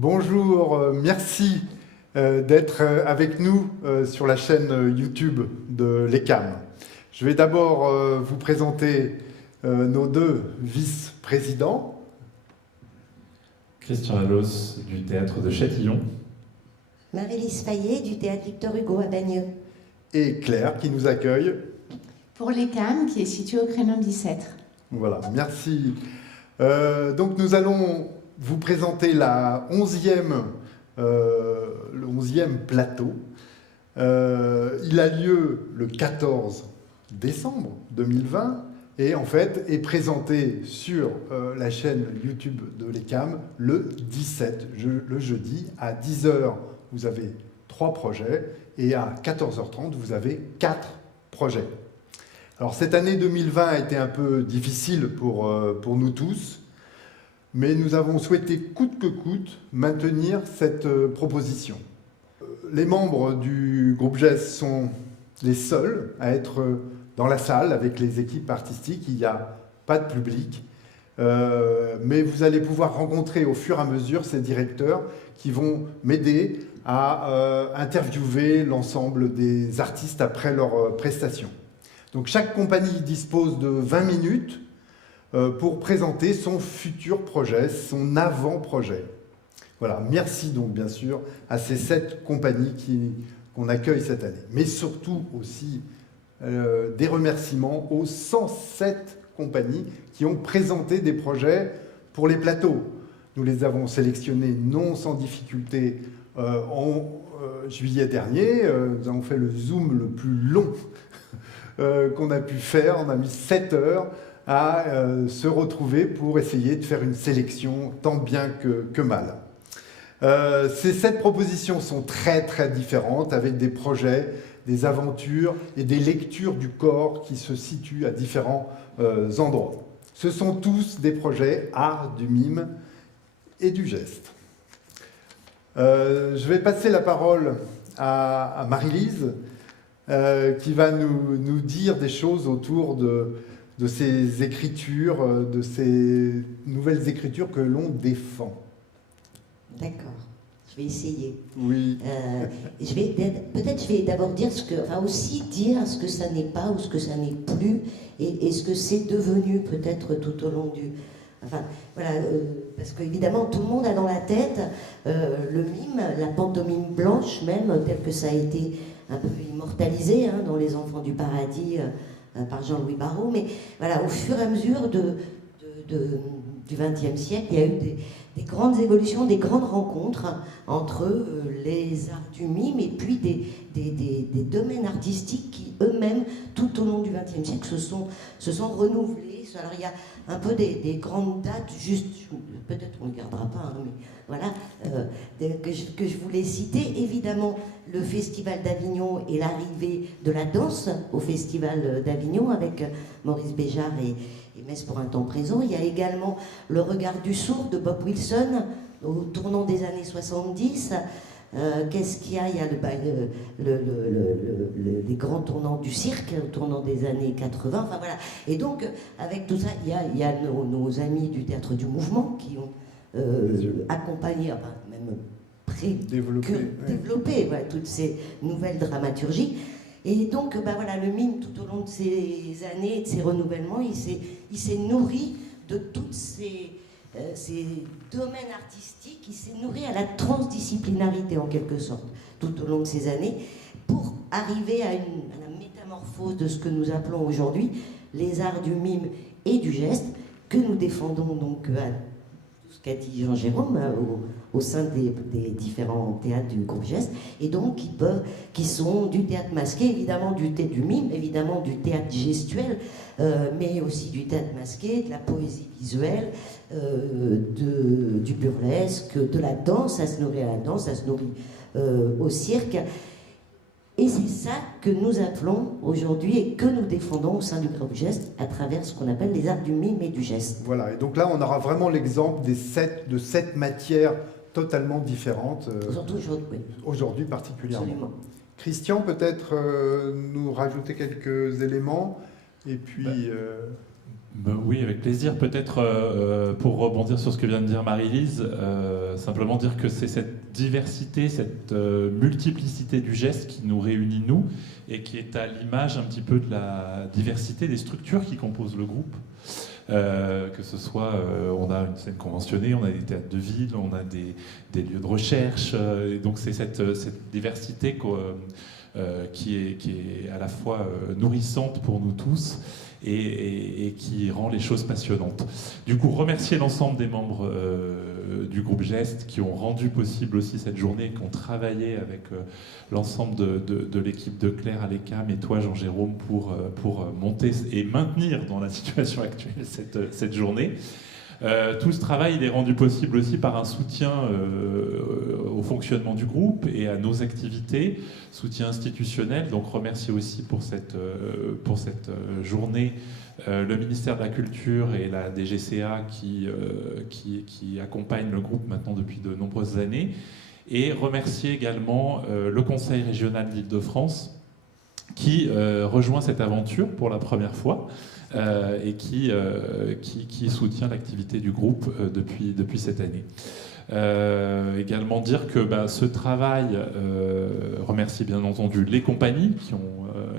Bonjour, merci d'être avec nous sur la chaîne YouTube de l'ECAM. Je vais d'abord vous présenter nos deux vice-présidents. Christian Lalos du Théâtre de Châtillon. Marie-Lise Fayet du Théâtre Victor Hugo à Bagneux. Et Claire qui nous accueille. Pour l'ECAM qui est situé au créneau 17. Voilà, merci. Donc nous allons vous présenter le 11e plateau. Il a lieu le 14 décembre 2020 et en fait est présenté sur la chaîne YouTube de l'ECAM le 17, le jeudi, à 10h. Vous avez 3 projets et à 14h30, vous avez 4 projets. Alors cette année 2020 a été un peu difficile pour nous tous, mais nous avons souhaité coûte que coûte maintenir cette proposition. Les membres du groupe GEST sont les seuls à être dans la salle avec les équipes artistiques. Il n'y a pas de public, mais vous allez pouvoir rencontrer au fur et à mesure ces directeurs qui vont m'aider à interviewer l'ensemble des artistes après leur prestation. Donc chaque compagnie dispose de 20 minutes pour présenter son futur projet, son avant-projet. Voilà, merci donc bien sûr à ces 7 compagnies qu'on accueille cette année. Mais surtout aussi des remerciements aux 107 compagnies qui ont présenté des projets pour les plateaux. Nous les avons sélectionnés non sans difficulté en juillet dernier. Nous avons fait le Zoom le plus long qu'on a pu faire. On a mis 7 heures à se retrouver pour essayer de faire une sélection tant bien que mal. Ces 7 propositions sont très très différentes avec des projets, des aventures et des lectures du corps qui se situent à différents endroits. Ce sont tous des projets art du mime et du geste. Je vais passer la parole à Marie-Lise qui va nous dire des choses autour de ces écritures, de ces nouvelles écritures que l'on défend. D'accord, je vais essayer. Oui. Peut-être je vais d'abord dire aussi dire ce que ça n'est pas ou ce que ça n'est plus et ce que c'est devenu peut-être tout au long du... Enfin, voilà, parce qu'évidemment, tout le monde a dans la tête le mime, la pantomime blanche même, tel que ça a été un peu immortalisé dans Les Enfants du Paradis par Jean-Louis Barrault. Mais voilà, au fur et à mesure du XXe siècle, il y a eu des grandes évolutions, des grandes rencontres entre les arts du mime et puis des domaines artistiques qui eux-mêmes, tout au long du XXe siècle, se sont renouvelés. Alors il y a un peu des grandes dates, juste, peut-être on ne le gardera pas, mais voilà, que je voulais citer. Évidemment, le Festival d'Avignon et l'arrivée de la danse au Festival d'Avignon avec Maurice Béjart et Metz pour un temps présent. Il y a également Le Regard du sourd de Bob Wilson au tournant des années 70. Qu'est-ce qu'il y a? Il y a les grands tournants du cirque au tournant des années 80. Enfin voilà. Et donc, avec tout ça, il y a nos amis du Théâtre du Mouvement qui ont accompagné, enfin même développé voilà, toutes ces nouvelles dramaturgies. Et donc, voilà, le mime, tout au long de ces années, de ces renouvellements, il s'est nourri de tous ces domaines artistiques, il s'est nourri à la transdisciplinarité, en quelque sorte, tout au long de ces années, pour arriver à la métamorphose de ce que nous appelons aujourd'hui les arts du mime et du geste, que nous défendons donc à tout ce qu'a dit Jean-Jérôme, au sein des différents théâtres du groupe Geste, et donc qui sont du théâtre masqué, évidemment du mime, évidemment du théâtre gestuel, mais aussi du théâtre masqué, de la poésie visuelle, du burlesque, de la danse. Ça se nourrit à la danse, ça se nourrit au cirque. Et c'est ça que nous appelons aujourd'hui et que nous défendons au sein du groupe Geste à travers ce qu'on appelle les arts du mime et du geste. Voilà, et donc là on aura vraiment l'exemple de 7 matières totalement différentes. Surtout aujourd'hui. Oui. Aujourd'hui particulièrement. Absolument. Christian, peut-être nous rajouter quelques éléments et puis... Oui, avec plaisir. Peut-être pour rebondir sur ce que vient de dire Marie-Lise, simplement dire que c'est cette diversité, cette multiplicité du geste qui nous réunit, nous, et qui est à l'image un petit peu de la diversité des structures qui composent le groupe. Que ce soit, on a une scène conventionnée, on a des théâtres de ville, on a des lieux de recherche, et donc c'est cette diversité qui est à la fois nourrissante pour nous tous et qui rend les choses passionnantes. Du coup, remercier l'ensemble des membres du groupe Geste qui ont rendu possible aussi cette journée, qui ont travaillé avec l'ensemble de l'équipe de Claire à l'ECAM et toi, Jean-Jérôme, pour monter et maintenir dans la situation actuelle cette journée. Tout ce travail il est rendu possible aussi par un soutien au fonctionnement du groupe et à nos activités, soutien institutionnel. Donc remercier aussi pour cette journée le ministère de la Culture et la DGCA qui accompagnent le groupe maintenant depuis de nombreuses années. Et remercier également le Conseil régional d'Île-de-France qui rejoint cette aventure pour la première fois. Et qui soutient l'activité du groupe depuis cette année. Également dire que ce travail remercie bien entendu les compagnies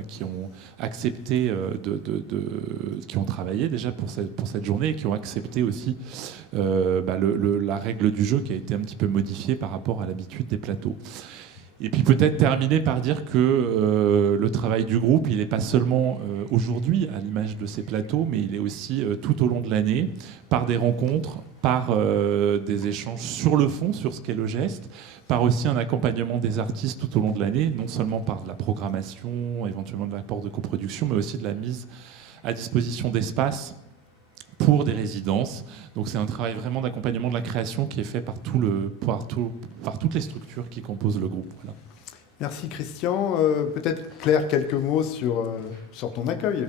qui ont accepté qui ont travaillé déjà pour cette journée et qui ont accepté aussi la règle du jeu qui a été un petit peu modifiée par rapport à l'habitude des plateaux. Et puis peut-être terminer par dire que le travail du groupe, il n'est pas seulement aujourd'hui à l'image de ces plateaux, mais il est aussi tout au long de l'année, par des rencontres, par des échanges sur le fond, sur ce qu'est le geste, par aussi un accompagnement des artistes tout au long de l'année, non seulement par de la programmation, éventuellement de l'apport de coproduction, mais aussi de la mise à disposition d'espaces pour des résidences. Donc c'est un travail vraiment d'accompagnement de la création qui est fait par toutes les structures qui composent le groupe. Voilà. Merci Christian. Peut-être Claire, quelques mots sur ton accueil.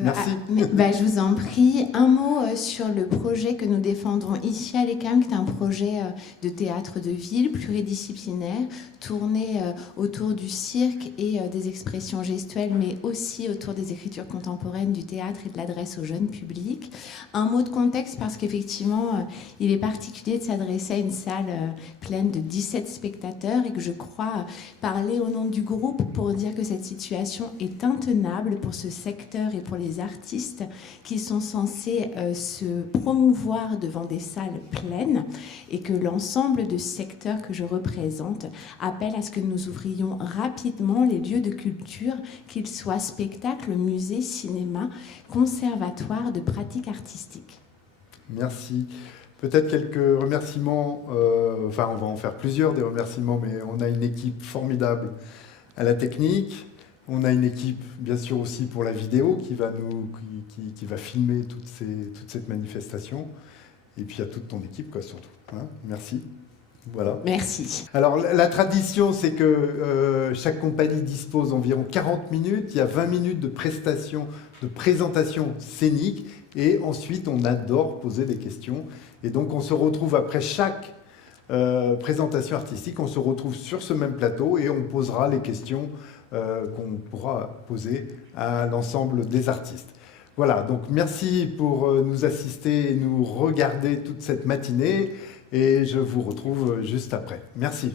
Merci. Je vous en prie. Un mot sur le projet que nous défendons ici à l'ECAM, qui est un projet de théâtre de ville pluridisciplinaire, tourné autour du cirque et des expressions gestuelles, mais aussi autour des écritures contemporaines, du théâtre et de l'adresse au jeune public. Un mot de contexte, parce qu'effectivement, il est particulier de s'adresser à une salle pleine de 17 spectateurs et que je crois parler au nom du groupe pour dire que cette situation est intenable pour ce secteur et pour les artistes qui sont censés se promouvoir devant des salles pleines et que l'ensemble de secteurs que je représente appelle à ce que nous ouvrions rapidement les lieux de culture, qu'ils soient spectacles, musées, cinéma, conservatoires de pratiques artistiques. Merci. Peut-être quelques remerciements, on va en faire plusieurs des remerciements, mais on a une équipe formidable à la technique. On a une équipe, bien sûr, aussi pour la vidéo qui va filmer toute cette manifestation. Et puis, il y a toute ton équipe, quoi, surtout. Hein, merci. Voilà. Merci. Alors, la tradition, c'est que chaque compagnie dispose d'environ 40 minutes. Il y a 20 minutes de présentation scénique. Et ensuite, on adore poser des questions. Et donc, on se retrouve après chaque présentation artistique. On se retrouve sur ce même plateau et on posera les questions qu'on pourra poser à l'ensemble des artistes. Voilà, donc merci pour nous assister et nous regarder toute cette matinée et je vous retrouve juste après. Merci.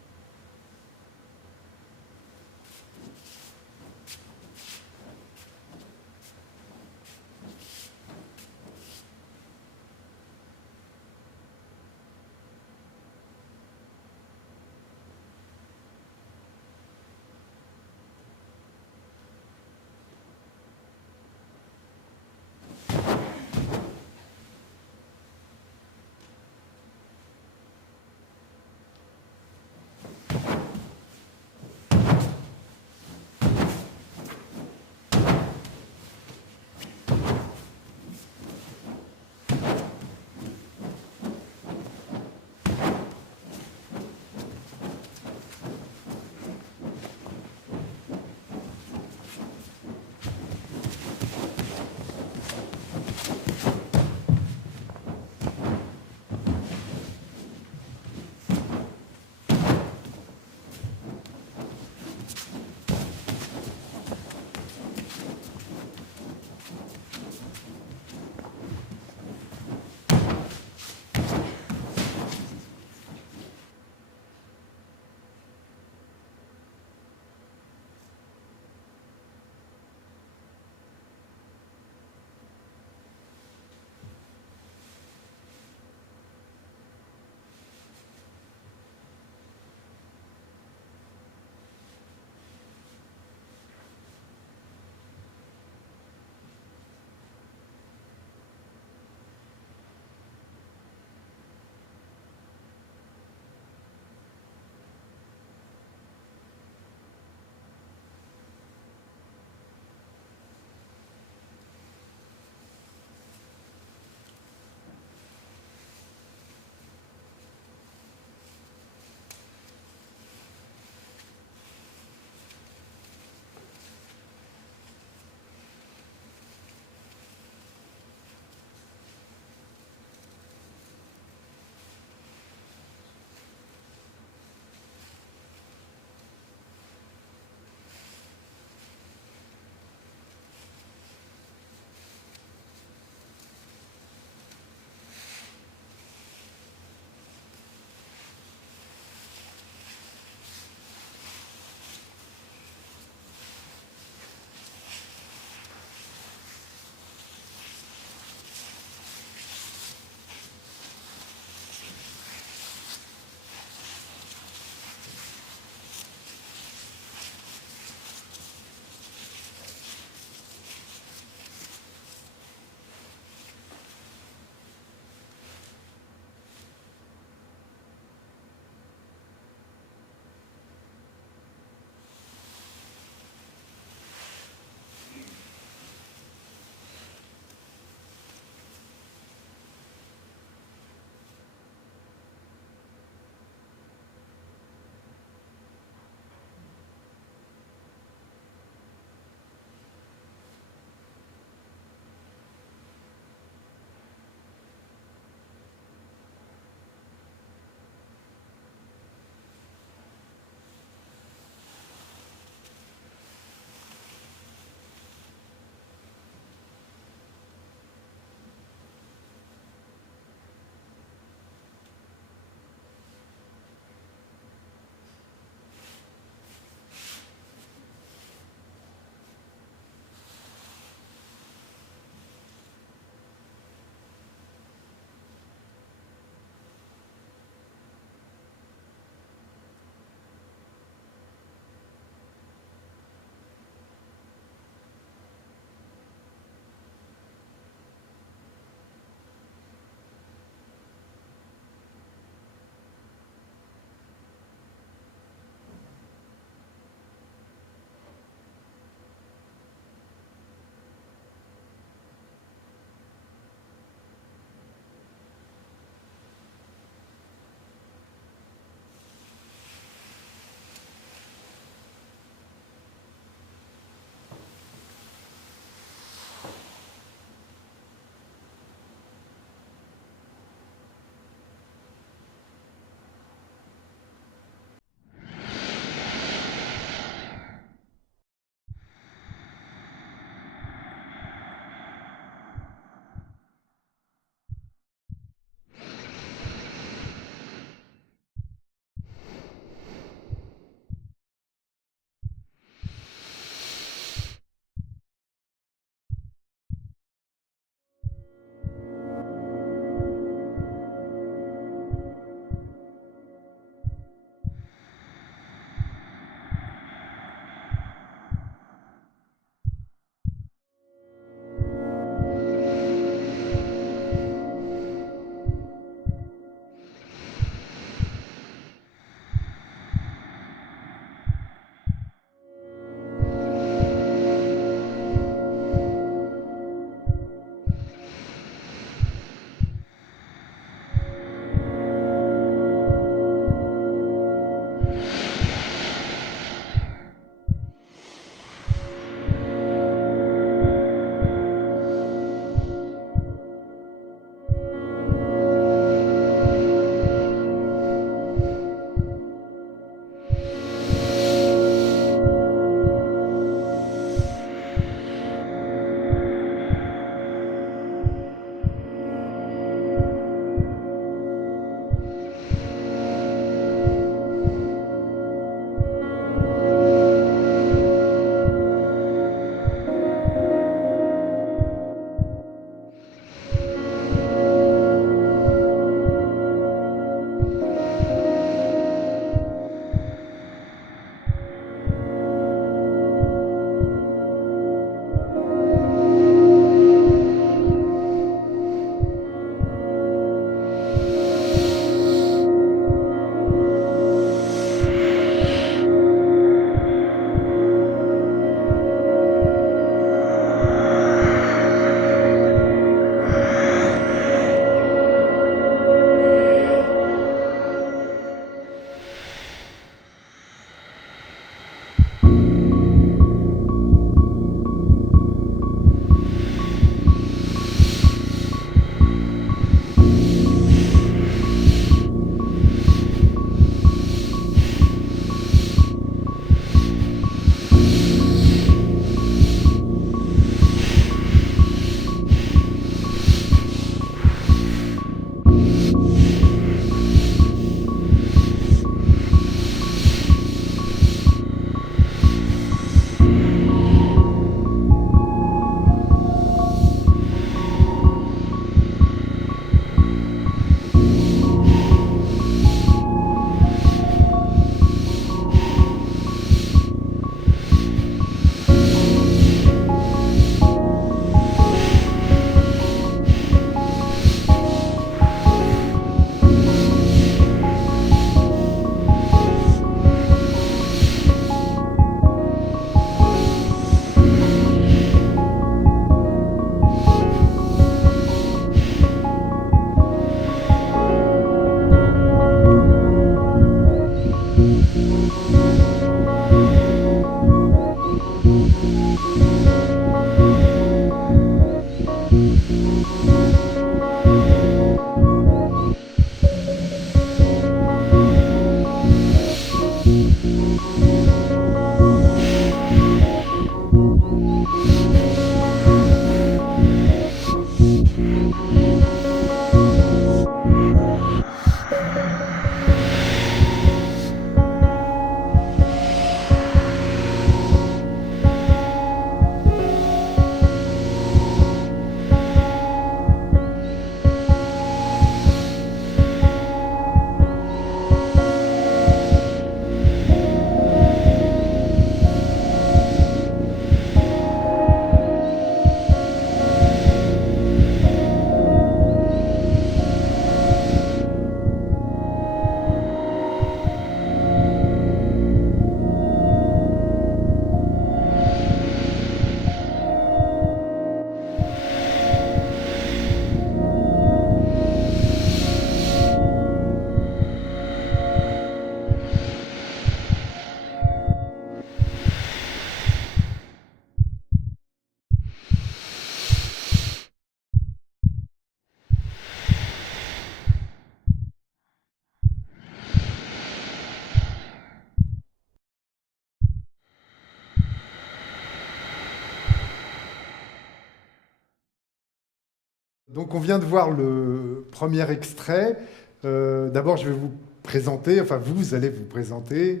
Donc on vient de voir le premier extrait. D'abord, je vais vous présenter, enfin vous allez vous présenter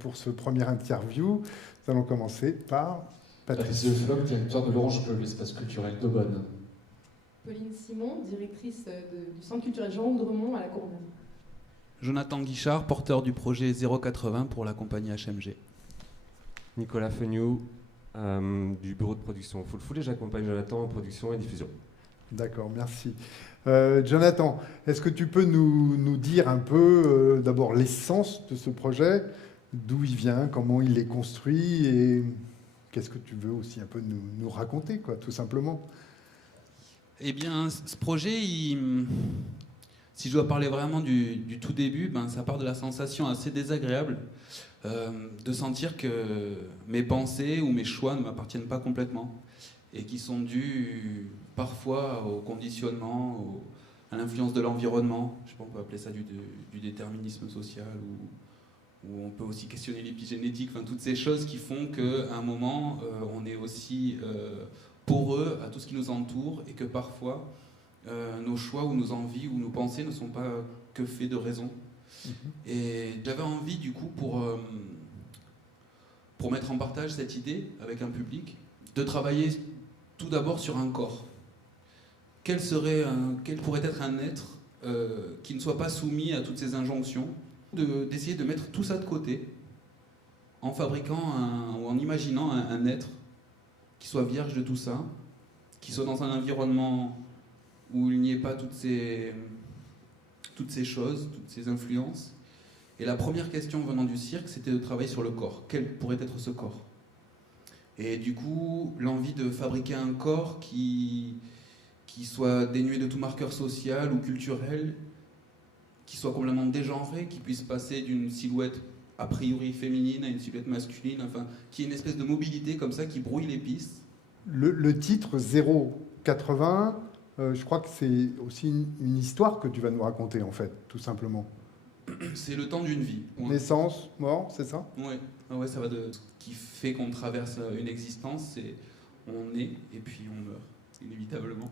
pour ce premier interview. Nous allons commencer par Patrice. Patrice Lefebvre, directeur de l'Orange Bleu, l'espace culturel d'Aubonne. Pauline Simon, directrice du Centre culturel Jean Houdremont à La Courneuve. Jonathan Guichard, porteur du projet 080 pour la compagnie HMG. Nicolas Fegnoux, du bureau de production Full Full, et j'accompagne Jonathan en production et diffusion. D'accord, merci. Jonathan, est-ce que tu peux nous dire un peu d'abord l'essence de ce projet, d'où il vient, comment il est construit et qu'est-ce que tu veux aussi un peu nous raconter, quoi, tout simplement? Eh bien, ce projet, si je dois parler vraiment du tout début, ça part de la sensation assez désagréable de sentir que mes pensées ou mes choix ne m'appartiennent pas complètement et qui sont dus parfois au conditionnement, à l'influence de l'environnement. Je sais pas, on peut appeler ça du déterminisme social ou on peut aussi questionner l'épigénétique, enfin toutes ces choses qui font qu'à un moment, on est aussi poreux à tout ce qui nous entoure et que parfois nos choix ou nos envies ou nos pensées ne sont pas que faits de raison. Et j'avais envie du coup pour mettre en partage cette idée avec un public, de travailler tout d'abord sur un corps. Quel pourrait être un être qui ne soit pas soumis à toutes ces injonctions, d'essayer de mettre tout ça de côté en fabriquant ou en imaginant un être qui soit vierge de tout ça, qui soit dans un environnement où il n'y ait pas toutes ces choses, toutes ces influences. Et la première question venant du cirque, c'était de travailler sur le corps. Quel pourrait être ce corps? Et du coup, l'envie de fabriquer un corps qui soit dénué de tout marqueur social ou culturel, qui soit complètement dégenré, qui puisse passer d'une silhouette a priori féminine à une silhouette masculine, enfin, qui ait une espèce de mobilité comme ça, qui brouille les pistes. Le titre 080, je crois que c'est aussi une histoire que tu vas nous raconter, en fait, tout simplement. C'est le temps d'une vie. Naissance, mort, c'est ça? Ouais, ça va de ce qui fait qu'on traverse une existence, c'est on naît et puis on meurt, inévitablement.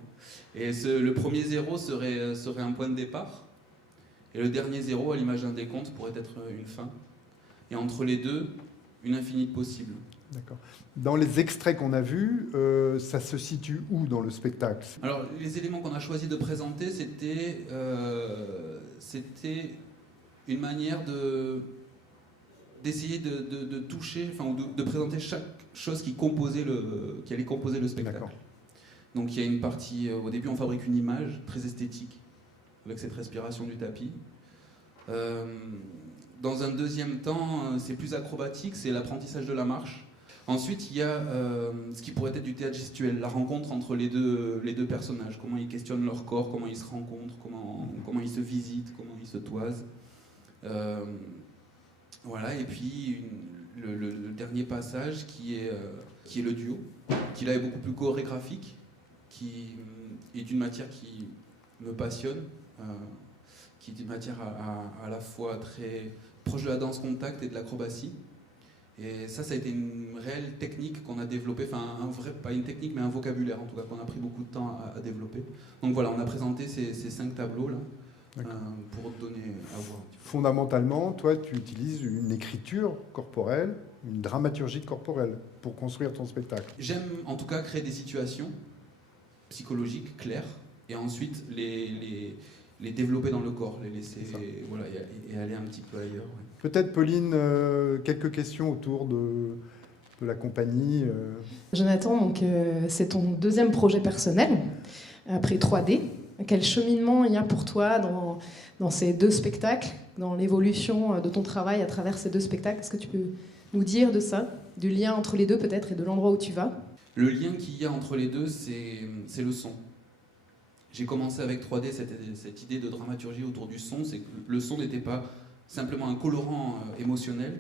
Et le premier zéro serait un point de départ, et le dernier zéro, à l'image d'un décompte, pourrait être une fin. Et entre les deux, une infinie possible. D'accord. Dans les extraits qu'on a vus, ça se situe où dans le spectacle? Alors, les éléments qu'on a choisi de présenter, c'était une manière d'essayer de toucher, enfin, ou de présenter chaque chose qui allait composer le spectacle. D'accord. Donc il y a une partie, au début on fabrique une image très esthétique, avec cette respiration du tapis. Dans un deuxième temps, c'est plus acrobatique, c'est l'apprentissage de la marche. Ensuite, il y a ce qui pourrait être du théâtre gestuel, la rencontre entre les deux personnages, comment ils questionnent leur corps, comment ils se rencontrent, comment ils se visitent, comment ils se toisent. Voilà, et puis le dernier passage qui est le duo, qui là est beaucoup plus chorégraphique, qui est d'une matière qui me passionne, qui est une matière à la fois très proche de la danse contact et de l'acrobatie. Et ça a été une réelle technique qu'on a développée, enfin pas une technique mais un vocabulaire en tout cas qu'on a pris beaucoup de temps à développer. Donc voilà, on a présenté ces 5 tableaux là pour donner à voir. Fondamentalement, toi tu utilises une écriture corporelle, une dramaturgie corporelle pour construire ton spectacle. J'aime en tout cas créer des situations psychologiques claires et ensuite les développer dans le corps, les laisser voilà, et aller un petit peu ailleurs. Ouais. Peut-être, Pauline, quelques questions autour de la compagnie. Jonathan, donc, c'est ton deuxième projet personnel, après 3D. Quel cheminement il y a pour toi dans ces 2 spectacles, dans l'évolution de ton travail à travers ces 2 spectacles? Est-ce que tu peux nous dire de ça, du lien entre les 2 peut-être et de l'endroit où tu vas? Le lien qu'il y a entre les 2, c'est le son. J'ai commencé avec 3D, cette idée de dramaturgie autour du son, c'est que le son n'était pas simplement un colorant émotionnel,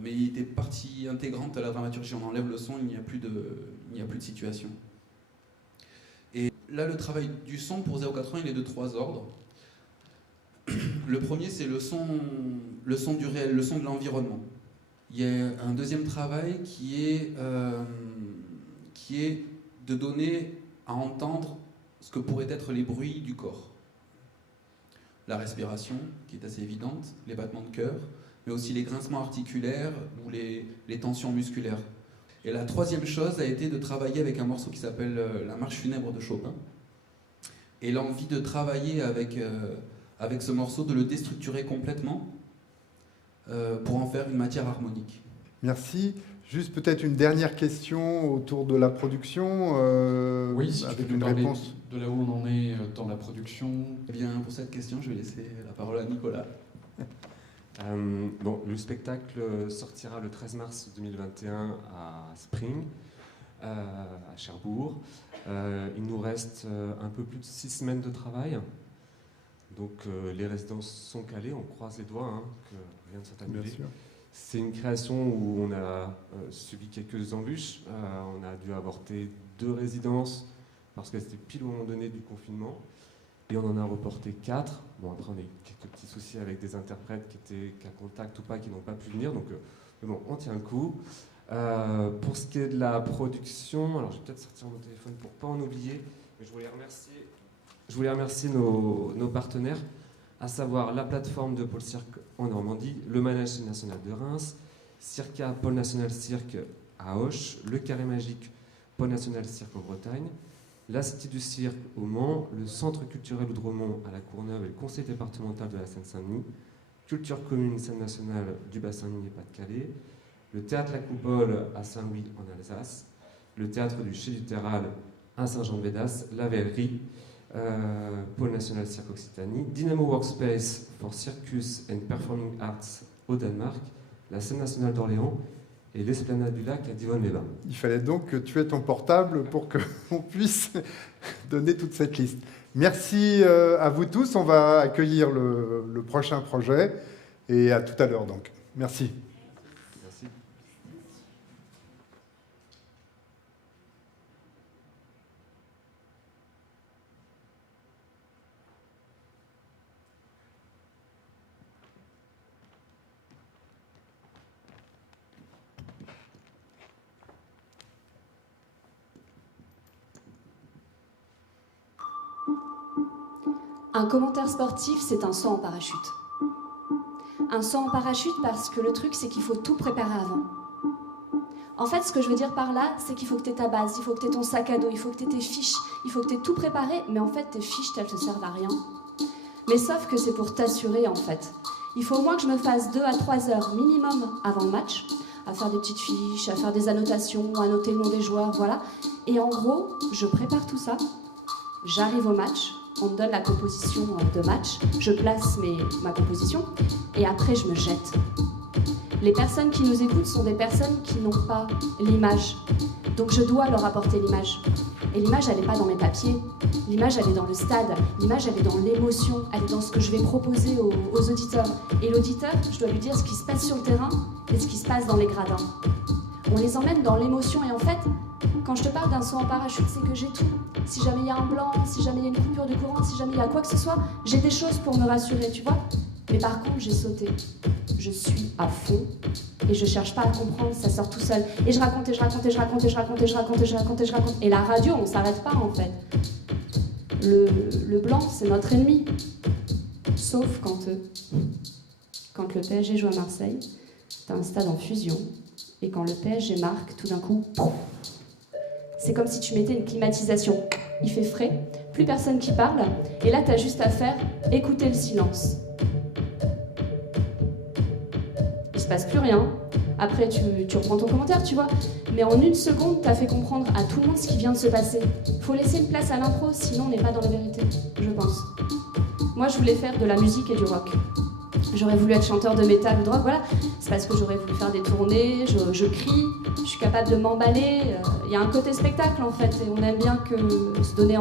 mais il était partie intégrante à la dramaturgie. On enlève le son, il n'y a plus de situation. Et là, le travail du son pour 080, il est de 3 ordres. Le premier, c'est le son du réel, le son de l'environnement. Il y a un deuxième travail qui est de donner à entendre ce que pourraient être les bruits du corps. La respiration, qui est assez évidente, les battements de cœur, mais aussi les grincements articulaires ou les tensions musculaires. Et la troisième chose a été de travailler avec un morceau qui s'appelle La Marche funèbre de Chopin. Et l'envie de travailler avec ce morceau, de le déstructurer complètement pour en faire une matière harmonique. Merci. Juste peut-être une dernière question autour de la production, Oui, si tu avec peux une nous parler réponse. de là où on en est dans la production. Eh bien, pour cette question, je vais laisser la parole à Nicolas. Bon, le spectacle sortira le 13 mars 2021 à Spring, à Cherbourg. Il nous reste un peu plus de 6 semaines de travail. Donc les résidences sont calées, on croise les doigts, hein, que rien ne soit Bien annulé. sûr. C'est une création où on a subi quelques embûches. On a dû avorter 2 résidences parce que c'était pile au moment donné du confinement. Et on en a reporté 4. Bon, après, on a eu quelques petits soucis avec des interprètes qui étaient qu'à contact ou pas, qui n'ont pas pu venir. Donc, mais bon, on tient le coup. Pour ce qui est de la production, alors je vais peut-être sortir mon téléphone pour ne pas en oublier. Mais je voulais remercier nos partenaires, à savoir la plateforme de Pôle Cirque en Normandie, le Manège national de Reims, Circa Pôle National Cirque à Auch, le Carré Magique Pôle National Cirque en Bretagne, la Cité du Cirque au Mans, le Centre culturel Oudremont à la Courneuve et le Conseil départemental de la Seine-Saint-Denis, Culture commune scène nationale du Bassin-Minier et Pas-de-Calais, le Théâtre La Coupole à Saint-Louis en Alsace, le Théâtre du Chai du Terral à Saint-Jean-de-Védas, la Verrerie, Pôle National Cirque Occitanie, Dynamo Workspace for Circus and Performing Arts au Danemark, la Scène nationale d'Orléans et l'Esplanade du Lac à Divonne-les-Bains. Il fallait donc que tu aies ton portable pour qu'on puisse donner toute cette liste. Merci à vous tous. On va accueillir le prochain projet et à tout à l'heure donc. Merci. Merci. Un commentaire sportif, c'est un saut en parachute. Un saut en parachute parce que le truc, c'est qu'il faut tout préparer avant. En fait, ce que je veux dire par là, c'est qu'il faut que tu aies ta base, il faut que tu aies ton sac à dos, il faut que tu aies tes fiches, il faut que tu aies tout préparé, mais en fait, tes fiches, elles ne servent à rien. Mais sauf que c'est pour t'assurer, en fait. Il faut au moins que je me fasse 2 à 3 heures minimum avant le match, à faire des petites fiches, à faire des annotations, à noter le nom des joueurs, voilà. Et en gros, je prépare tout ça, j'arrive au match, on me donne la composition de match, je place ma composition, et après je me jette. Les personnes qui nous écoutent sont des personnes qui n'ont pas l'image, donc je dois leur apporter l'image. Et l'image, elle n'est pas dans mes papiers, l'image, elle est dans le stade, l'image, elle est dans l'émotion, elle est dans ce que je vais proposer aux auditeurs. Et l'auditeur, je dois lui dire ce qui se passe sur le terrain et ce qui se passe dans les gradins. On les emmène dans l'émotion, et en fait, quand je te parle d'un saut en parachute, c'est que j'ai tout. Si jamais il y a un blanc, si jamais il y a une coupure de courant, si jamais il y a quoi que ce soit, j'ai des choses pour me rassurer, tu vois. Mais par contre, j'ai sauté. Je suis à fond et je cherche pas à comprendre, ça sort tout seul. Et je raconte, et je raconte, et je raconte, et je raconte, et je raconte, et je raconte, et je raconte. Et la radio, on s'arrête pas en fait. Le blanc, c'est notre ennemi. Sauf quand le PSG joue à Marseille, t'as un stade en fusion. Et quand le PSG marque, tout d'un coup, c'est comme si tu mettais une climatisation. Il fait frais, plus personne qui parle, et là, t'as juste à faire écouter le silence. Il se passe plus rien. Après, tu reprends ton commentaire, tu vois. Mais en 1 seconde, t'as fait comprendre à tout le monde ce qui vient de se passer. Faut laisser une place à l'impro, sinon on n'est pas dans la vérité, je pense. Moi, je voulais faire de la musique et du rock. J'aurais voulu être chanteur de métal ou de rock, voilà. C'est parce que j'aurais voulu faire des tournées, je crie, je suis capable de m'emballer. Il y a un côté spectacle en fait, et on aime bien que se donner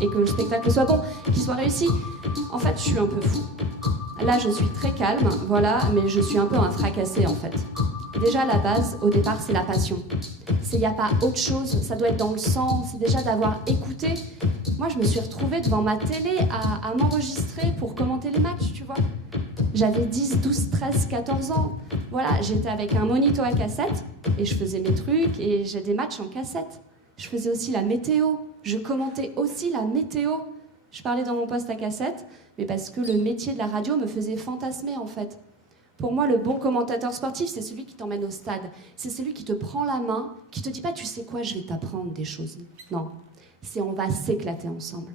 et que le spectacle soit bon, qu'il soit réussi. En fait, je suis un peu fou. Là, je suis très calme, voilà, mais je suis un peu un fracassé en fait. Déjà, la base, au départ, c'est la passion. Il n'y a pas autre chose, ça doit être dans le sang, c'est déjà d'avoir écouté. Moi, je me suis retrouvée devant ma télé à m'enregistrer pour commenter les matchs, tu vois. J'avais 10, 12, 13, 14 ans. Voilà, j'étais avec un monito à cassette et je faisais mes trucs et j'ai des matchs en cassette. Je faisais aussi la météo. Je commentais aussi la météo. Je parlais dans mon poste à cassette, mais parce que le métier de la radio me faisait fantasmer, en fait. Pour moi, le bon commentateur sportif, c'est celui qui t'emmène au stade. C'est celui qui te prend la main, qui te dit pas, tu sais quoi, je vais t'apprendre des choses. Non, c'est on va s'éclater ensemble.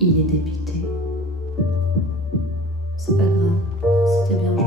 Il est dépité. C'est pas grave, c'était bien joué.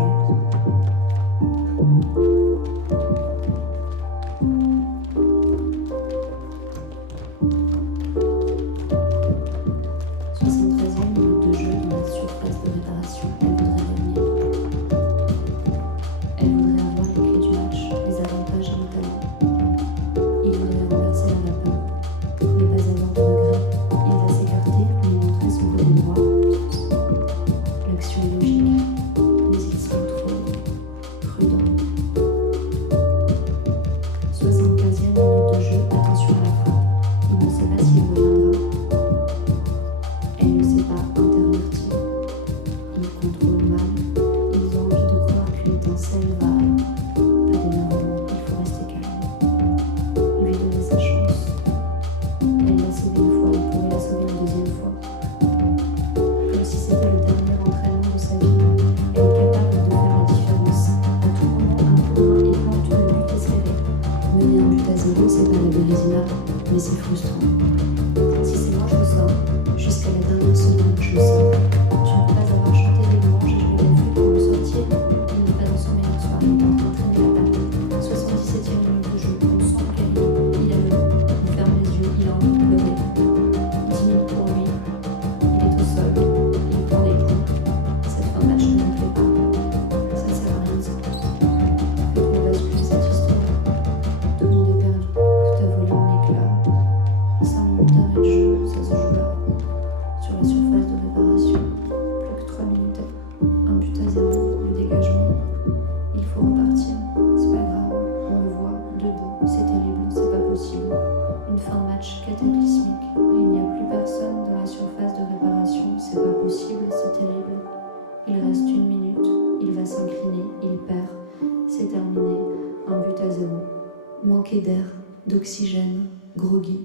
D'oxygène, groggy,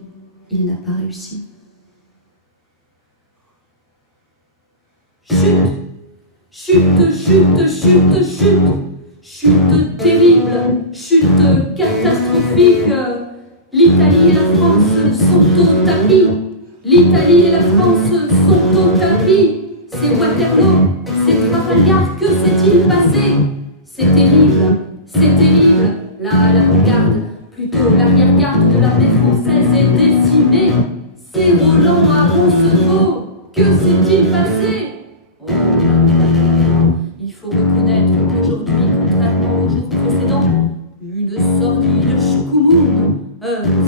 il n'a pas réussi. Chute, chute, chute, chute, chute, chute terrible, chute catastrophique. L'Italie et la France sont au tapis. L'Italie et la France sont au tapis. C'est Waterloo, c'est Trafalgar, que s'est-il passé? C'est terrible, c'est terrible. L'avant-garde, plutôt l'arrière-garde de l'armée française est décimée. C'est Roland à Roncevaux, que s'est-il passé? Oh, il faut reconnaître qu'aujourd'hui, contrairement aux jours précédents, une sordide choucoumoune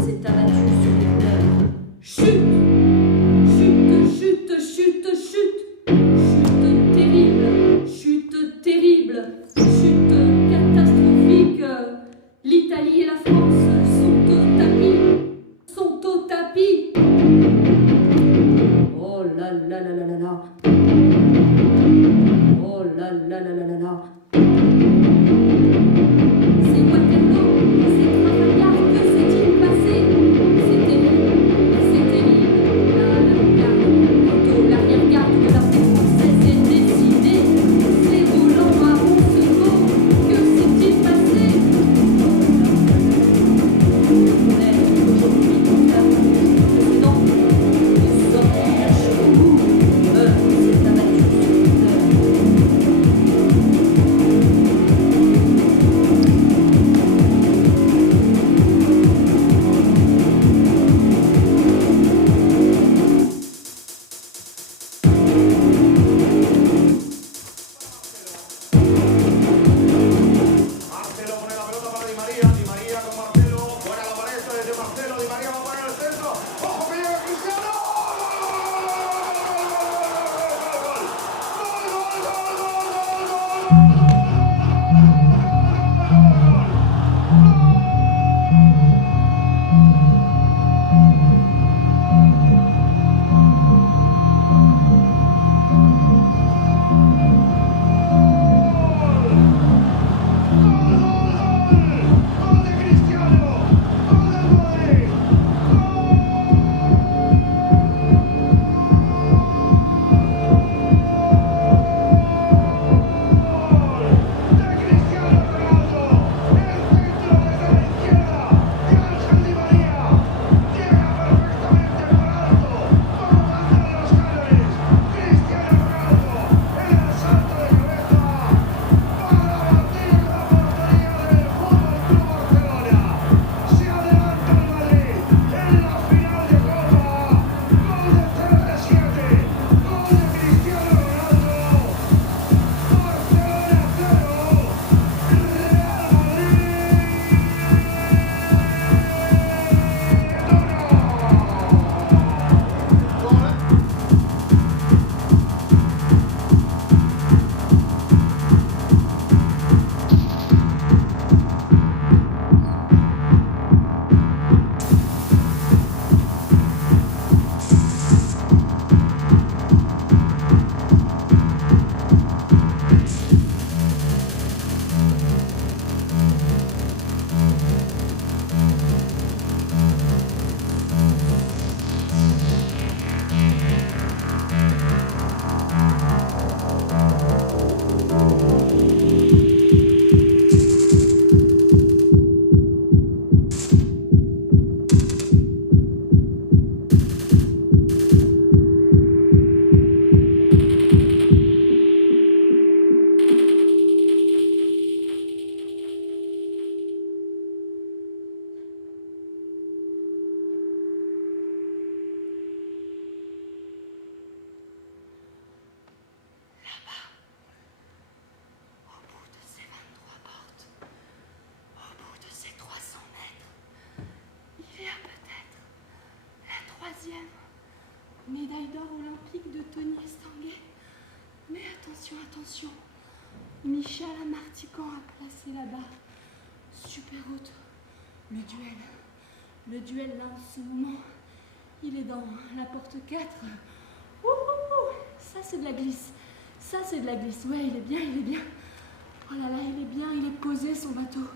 s'est abattue sur les couleurs. Chute, chute, chute, chute, chute, chute terrible, chute là là là là là. C'est Waterloo, c'est Trafalgar, que s'est-il passé? C'est terrible, c'est terrible. L'arrière-garde de l'armée française est décidée. C'est roulant à Roncevaux, que s'est-il passé? Aujourd'hui, président, les sorties à chevaux, c'est abattu sur terre. Marcelo pone la pelota para Di María, Di María con Marcelo, fuera la pared desde Marcelo, Di María va para el centro, ojo que llega Cristiano, Médaille d'or olympique de Tony Estanguet. Mais attention, attention. Michel Amartican a placé là-bas. Super haute. Le duel. Le duel là en ce moment. Il est dans la porte 4. Ouh, ça c'est de la glisse. Ça c'est de la glisse. Ouais, il est bien, il est bien. Oh là là, il est bien, il est posé son bateau.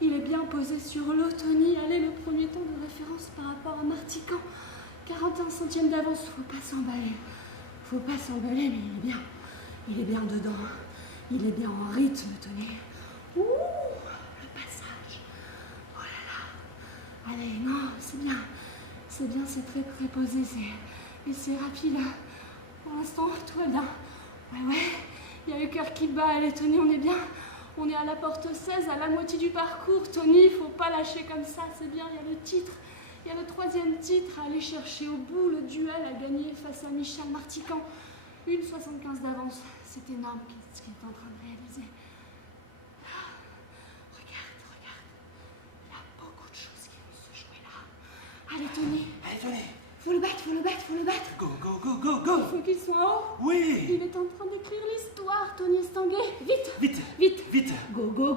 Il est bien posé sur l'eau, Tony. Allez, le premier temps de référence par rapport à Martican. 41 centièmes d'avance, faut pas s'emballer. Faut pas s'emballer, mais il est bien. Il est bien dedans. Il est bien en rythme, Tony. Ouh, le passage. Oh là là. Allez, non, c'est bien. C'est bien, c'est très préposé. Et c'est rapide. Pour l'instant, tout va bien. Ouais. Il y a le cœur qui bat. Allez, Tony, on est bien. On est à la porte 16, à la moitié du parcours. Tony, il faut pas lâcher comme ça. C'est bien, il y a le titre. Il y a le 3e titre à aller chercher au bout, le duel à gagner face à Michel Martican. 1,75 d'avance. C'est énorme ce qu'il est en train de réaliser. Regarde. Il y a beaucoup de choses qui vont se jouer là. Allez, Tony. Faut le battre. Go. Il faut qu'il soit en haut. Oui. Il est en train d'écrire l'histoire, Tony Estanguet. Vite. Go.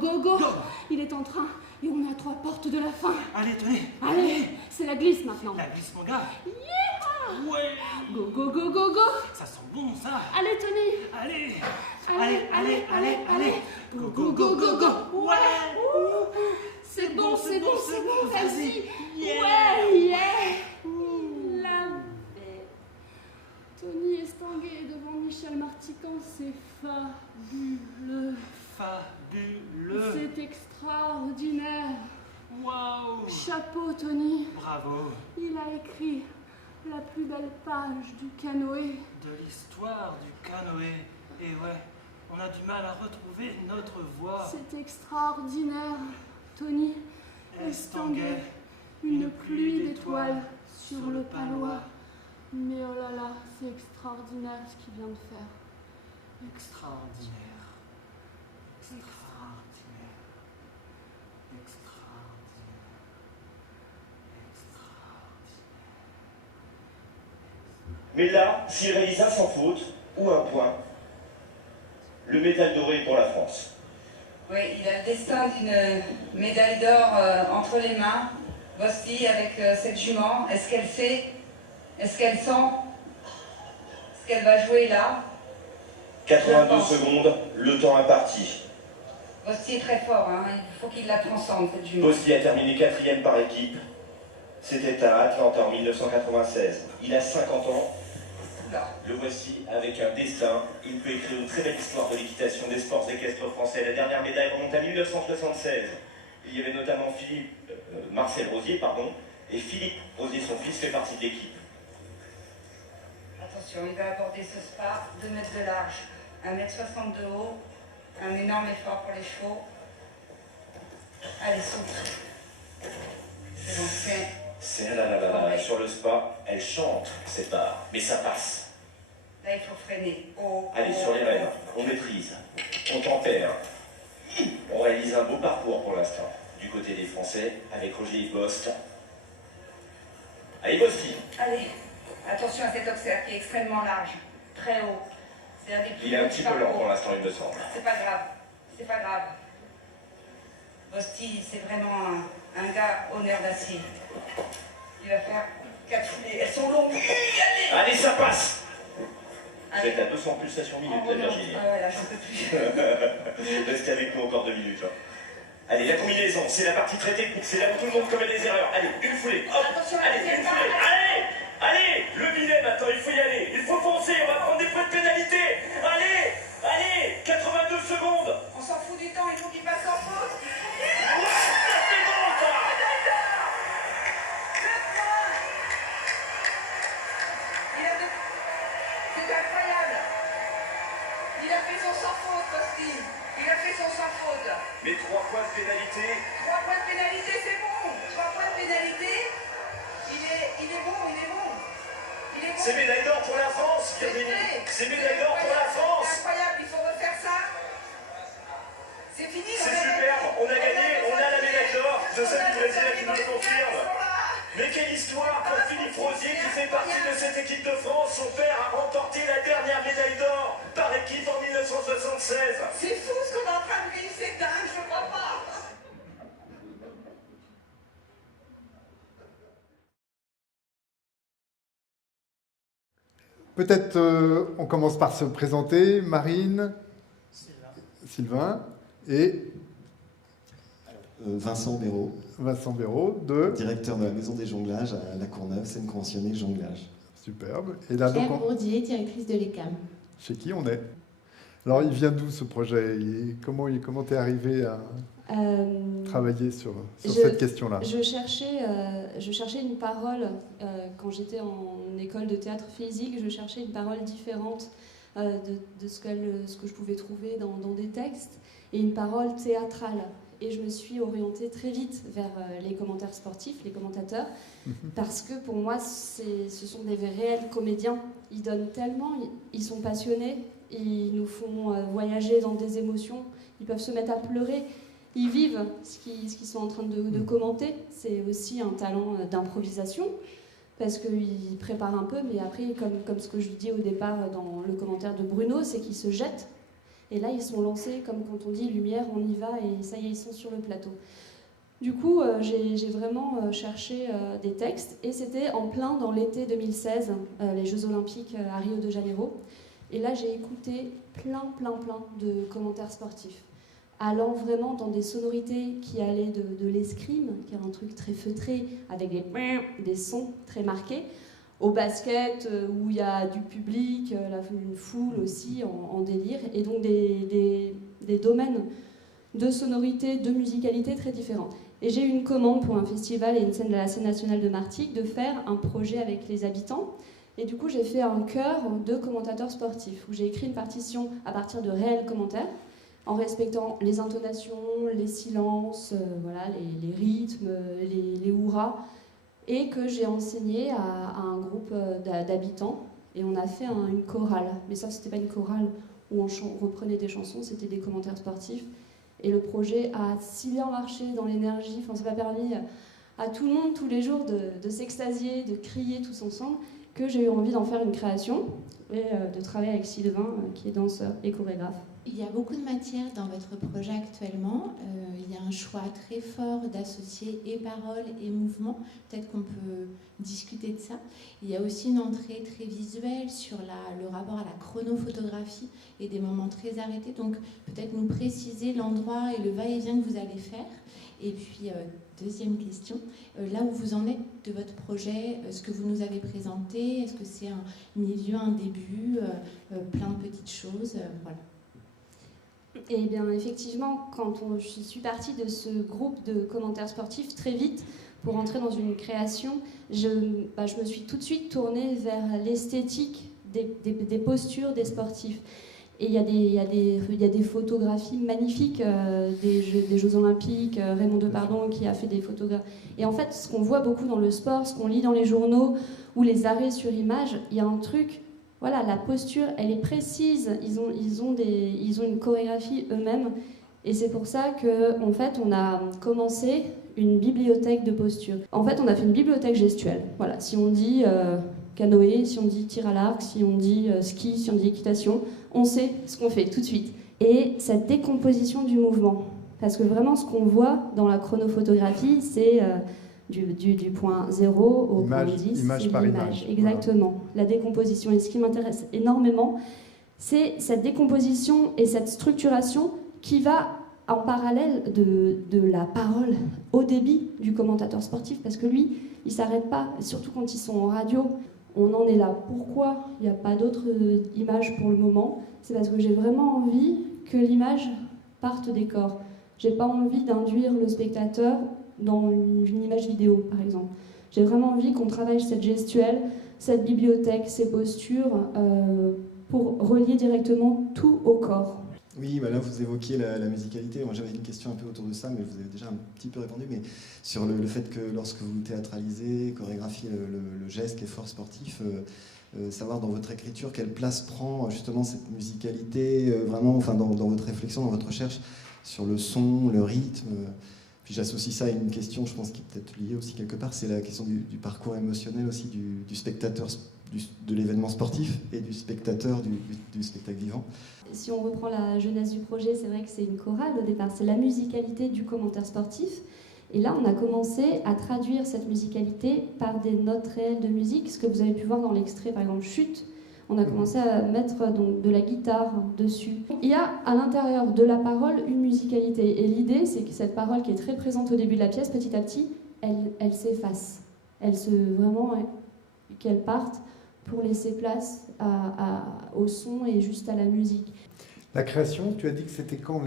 Il est en train. Et on est à 3 portes de la fin. Allez, Tony. Allez, c'est la glisse maintenant. La glisse, mon gars. Yeah. Ouais. Go. Ça sent bon, ça. Allez, Tony. Allez. Allez. allez, allez, allez. Go, go, go, go, go. Ouais. C'est bon, c'est bon, c'est bon, vas-y. Ouais, yeah. La paix. Tony Estanguet devant Michel Martican, c'est fabuleux. Fabuleux. C'est extraordinaire. Waouh. Chapeau, Tony. Bravo. Il a écrit la plus belle page du canoë. De l'histoire du canoë. Et ouais, on a du mal à retrouver notre voix. C'est extraordinaire, Tony Estanguet. Une pluie d'étoiles sur le palois. Mais oh là là, c'est extraordinaire ce qu'il vient de faire. Extraordinaire. Extraordinaire. Extraordinaire. Extraordinaire. Mais là, s'il réalisa sans faute, ou un point, le médaille doré pour la France. Oui, il a le destin d'une médaille d'or entre les mains. Bosti avec cette jument. Est-ce qu'elle sait? Est-ce qu'elle sent? Est-ce qu'elle va jouer là? 82 secondes, le temps imparti. Bosti est très fort, hein. Il faut qu'il la transcende, cette jument. Bosti a terminé 4e par équipe. C'était à Atlanta en 1996. Il a 50 ans. Le voici avec un destin. Il peut écrire une très belle histoire de l'équitation des sports équestres français. La dernière médaille remonte à 1976. Il y avait notamment Marcel Rosier, et Philippe Rosier, son fils, fait partie de l'équipe. Attention, il va aborder ce spa, 2 mètres de large, 1,60 m de haut, un énorme effort pour les chevaux. Allez, souffle. C'est bon, C'est là, sur le spa, elle chante, c'est pas, mais ça passe. Là, il faut freiner. Oh, allez, sur les rênes, on maîtrise, on tempère. On réalise un beau parcours pour l'instant, du côté des Français, avec Roger-Yves Bost. Allez, Bosti. Allez, attention à cet observe qui est extrêmement large, très haut. C'est un des plus il est un petit peu lent pour l'instant, il me semble. C'est pas grave, c'est pas grave. Bosti, c'est vraiment un gars honneur d'acier. Il va faire 4 foulées, elles sont longues. Allez, ça passe. Vous êtes à 200 pulsations minutes, la Virginie. Ah ouais, là, j'en peux plus. Restez avec nous encore 2 minutes. Allez, la combinaison, c'est la partie très technique, c'est là où tout le monde commet des erreurs. Allez, une foulée, hop, attention, allez, une foulée, allez, le bilet maintenant, il faut y aller, il faut foncer, on va prendre des points de pénalité. Allez, 82 secondes. On s'en fout du temps, il faut qu'il passe en faute. C'est incroyable. Il a fait son sans faute, Bosti. Il a fait son sans faute. Mais 3 points de pénalité. 3 points de pénalité, c'est bon. 3 points de pénalité. Il est bon. C'est médaille d'or pour la France, Virginie. C'est médaille d'or pour la France. C'est incroyable, il faut refaire ça. C'est fini. C'est superbe, on a gagné, on a la médaille d'or. Joseph du Brésil qui nous le confirme. Mais quelle histoire pour Philippe Rosier qui fait partie de cette équipe de France. Son père a remporté la dernière médaille d'or par équipe en 1976. C'est fou ce qu'on est en train de vivre, c'est dingue, je ne crois pas. Peut-être on commence par se présenter. Marine, Sylvain et Vincent Béraud. Vincent Béraud, directeur de la Maison des Jonglages à La Courneuve, scène conventionnée jonglage. Superbe. Et là, Claire Bourdier, directrice de l'ECAM. Chez qui on est? Alors, il vient d'où ce projet? Comment t'es arrivé à travailler sur cette question-là? Je cherchais une parole, quand j'étais en école de théâtre physique, je cherchais une parole différente de ce que je pouvais trouver dans des textes, et une parole théâtrale. Et je me suis orientée très vite vers les commentaires sportifs, les commentateurs, parce que pour moi, ce sont des réels comédiens. Ils donnent tellement, ils sont passionnés, ils nous font voyager dans des émotions, ils peuvent se mettre à pleurer, ils vivent ce qu'ils sont en train de commenter. C'est aussi un talent d'improvisation, parce qu'ils préparent un peu, mais après, comme ce que je dis au départ dans le commentaire de Bruno, c'est qu'ils se jettent. Et là, ils sont lancés, comme quand on dit lumière, on y va, et ça y est, ils sont sur le plateau. Du coup, j'ai vraiment cherché des textes, et c'était en plein dans l'été 2016, les Jeux Olympiques à Rio de Janeiro. Et là, j'ai écouté plein de commentaires sportifs, allant vraiment dans des sonorités qui allaient de l'escrime, qui est un truc très feutré, avec des sons très marqués, au basket, où il y a du public, une foule aussi en délire, et donc des domaines de sonorité, de musicalité très différents. Et j'ai eu une commande pour un festival et une scène de la scène nationale de Martigues de faire un projet avec les habitants. Et du coup, j'ai fait un chœur de commentateurs sportifs, où j'ai écrit une partition à partir de réels commentaires, en respectant les intonations, les silences, voilà, les rythmes, les hurrahs, et que j'ai enseigné à un groupe d'habitants. Et on a fait une chorale. Mais ça, c'était pas une chorale où on reprenait des chansons, c'était des commentaires sportifs. Et le projet a si bien marché dans l'énergie, enfin, ça m'a permis à tout le monde, tous les jours, de s'extasier, de crier tous ensemble, que j'ai eu envie d'en faire une création et de travailler avec Sylvain, qui est danseur et chorégraphe. Il y a beaucoup de matière dans votre projet actuellement. Il y a un choix très fort d'associer et parole et mouvement. Peut-être qu'on peut discuter de ça. Il y a aussi une entrée très visuelle sur le rapport à la chronophotographie et des moments très arrêtés. Donc peut-être nous préciser l'endroit et le va-et-vient que vous allez faire. Et puis, deuxième question, là où vous en êtes de votre projet, ce que vous nous avez présenté, est-ce que c'est un milieu, un début, plein de petites choses, voilà. Et bien effectivement, quand je suis partie de ce groupe de commentaires sportifs, très vite, pour entrer dans une création, je me suis tout de suite tournée vers l'esthétique des postures des sportifs. Et il y a des photographies magnifiques des Jeux Olympiques, Raymond Depardon qui a fait des photographies. Et en fait, ce qu'on voit beaucoup dans le sport, ce qu'on lit dans les journaux, ou les arrêts sur image, il y a un truc, voilà, la posture, elle est précise, ils ont une chorégraphie eux-mêmes. Et c'est pour ça qu'en fait, on a commencé une bibliothèque de posture. En fait, on a fait une bibliothèque gestuelle. Voilà, si on dit canoë, si on dit tir à l'arc, si on dit ski, si on dit équitation, on sait ce qu'on fait tout de suite. Et cette décomposition du mouvement, parce que vraiment ce qu'on voit dans la chronophotographie, c'est du point 0 au point 10. Image par image. Exactement, voilà. La décomposition. Et ce qui m'intéresse énormément, c'est cette décomposition et cette structuration qui va en parallèle de la parole au débit du commentateur sportif, parce que lui, il ne s'arrête pas, surtout quand ils sont en radio. On en est là. Pourquoi il n'y a pas d'autres images pour le moment? C'est parce que j'ai vraiment envie que l'image parte des corps. J'ai pas envie d'induire le spectateur dans une image vidéo, par exemple. J'ai vraiment envie qu'on travaille cette gestuelle, cette bibliothèque, ces postures, pour relier directement tout au corps. Oui, bah là vous évoquiez la musicalité. Moi j'avais une question un peu autour de ça, mais vous avez déjà un petit peu répondu. Mais sur le fait que lorsque vous théâtralisez, chorégraphiez le geste, l'effort sportif, savoir dans votre écriture quelle place prend justement cette musicalité, vraiment, enfin dans votre réflexion, dans votre recherche sur le son, le rythme. Puis j'associe ça à une question, je pense, qui est peut-être liée aussi quelque part, c'est la question du parcours émotionnel aussi du spectateur de l'événement sportif et du spectateur du spectacle vivant. Si on reprend la jeunesse du projet, c'est vrai que c'est une chorale au départ, c'est la musicalité du commentaire sportif. Et là, on a commencé à traduire cette musicalité par des notes réelles de musique, ce que vous avez pu voir dans l'extrait, par exemple, Chute. On a commencé à mettre donc de la guitare dessus. Il y a à l'intérieur de la parole une musicalité. Et l'idée, c'est que cette parole qui est très présente au début de la pièce, petit à petit, elle s'efface. Qu'elle parte pour laisser place au son et juste à la musique. La création, tu as dit que c'était quand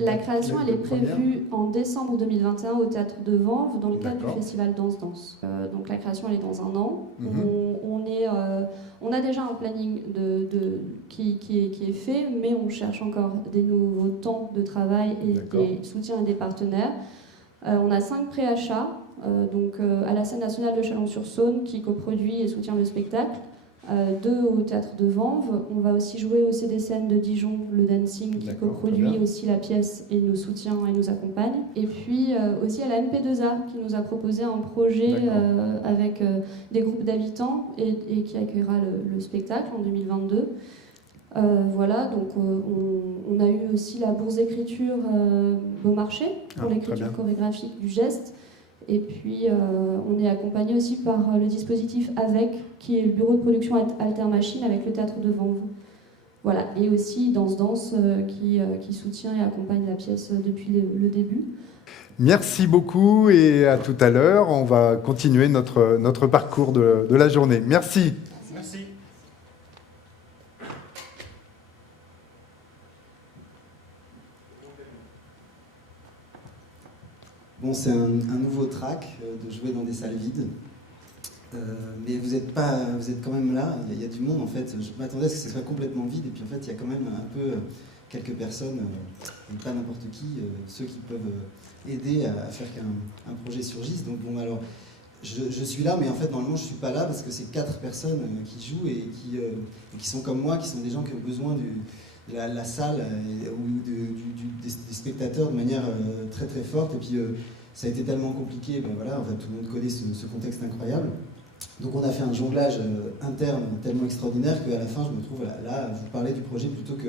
La création, elle est prévue en décembre 2021 au Théâtre de Vanves, dans le cadre du festival Danse. Donc la création, elle est dans un an. On a déjà un planning qui est fait, mais on cherche encore des nouveaux temps de travail et des soutiens et des partenaires. On a 5 préachats, à la scène nationale de Chalon-sur-Saône, qui coproduit et soutient le spectacle. 2 au Théâtre de Vanves. On va aussi jouer au CDCN de Dijon, le dancing, qui coproduit aussi la pièce et nous soutient et nous accompagne. Et puis aussi à la MP2A, qui nous a proposé un projet avec des groupes d'habitants et qui accueillera le spectacle en 2022. Voilà, donc on a eu aussi la bourse d'écriture Beaumarchais pour l'écriture chorégraphique du geste. Et puis, on est accompagné aussi par le dispositif AVEC, qui est le bureau de production Alter Machine avec le Théâtre de Vanves. Voilà, et aussi Danse qui soutient et accompagne la pièce depuis le début. Merci beaucoup et à tout à l'heure. On va continuer notre parcours de la journée. Merci. Merci. Bon, c'est un nouveau track de jouer dans des salles vides. Mais vous êtes quand même là, il y a du monde en fait. Je m'attendais à ce que ce soit complètement vide, et puis en fait il y a quand même un peu quelques personnes, et pas n'importe qui, ceux qui peuvent aider à faire qu'un projet surgisse. Donc bon, alors je suis là, mais en fait normalement je suis pas là parce que c'est 4 personnes qui jouent et qui sont comme moi, qui sont des gens qui ont besoin de la salle ou des spectateurs de manière très très forte. Et puis ça a été tellement compliqué, ben voilà, enfin, tout le monde connaît ce contexte incroyable. Donc on a fait un jonglage interne tellement extraordinaire qu'à la fin je me trouve là à vous parler du projet plutôt que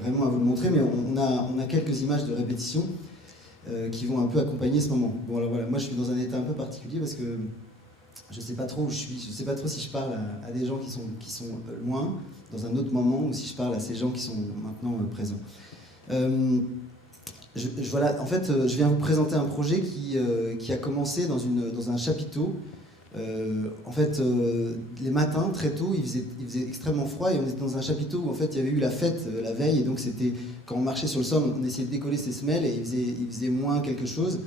vraiment à vous le montrer, mais on a quelques images de répétition qui vont un peu accompagner ce moment. Bon alors voilà, moi je suis dans un état un peu particulier parce que je ne sais pas trop où je suis, je ne sais pas trop si je parle à des gens qui sont loin, dans un autre moment, ou si je parle à ces gens qui sont maintenant présents. Voilà, en fait, je viens vous présenter un projet qui a commencé dans un chapiteau. En fait, les matins, très tôt, il faisait extrêmement froid et on était dans un chapiteau où en fait il y avait eu la fête la veille, et donc c'était quand on marchait sur le sol, on essayait de décoller ses semelles et il faisait moins quelque chose.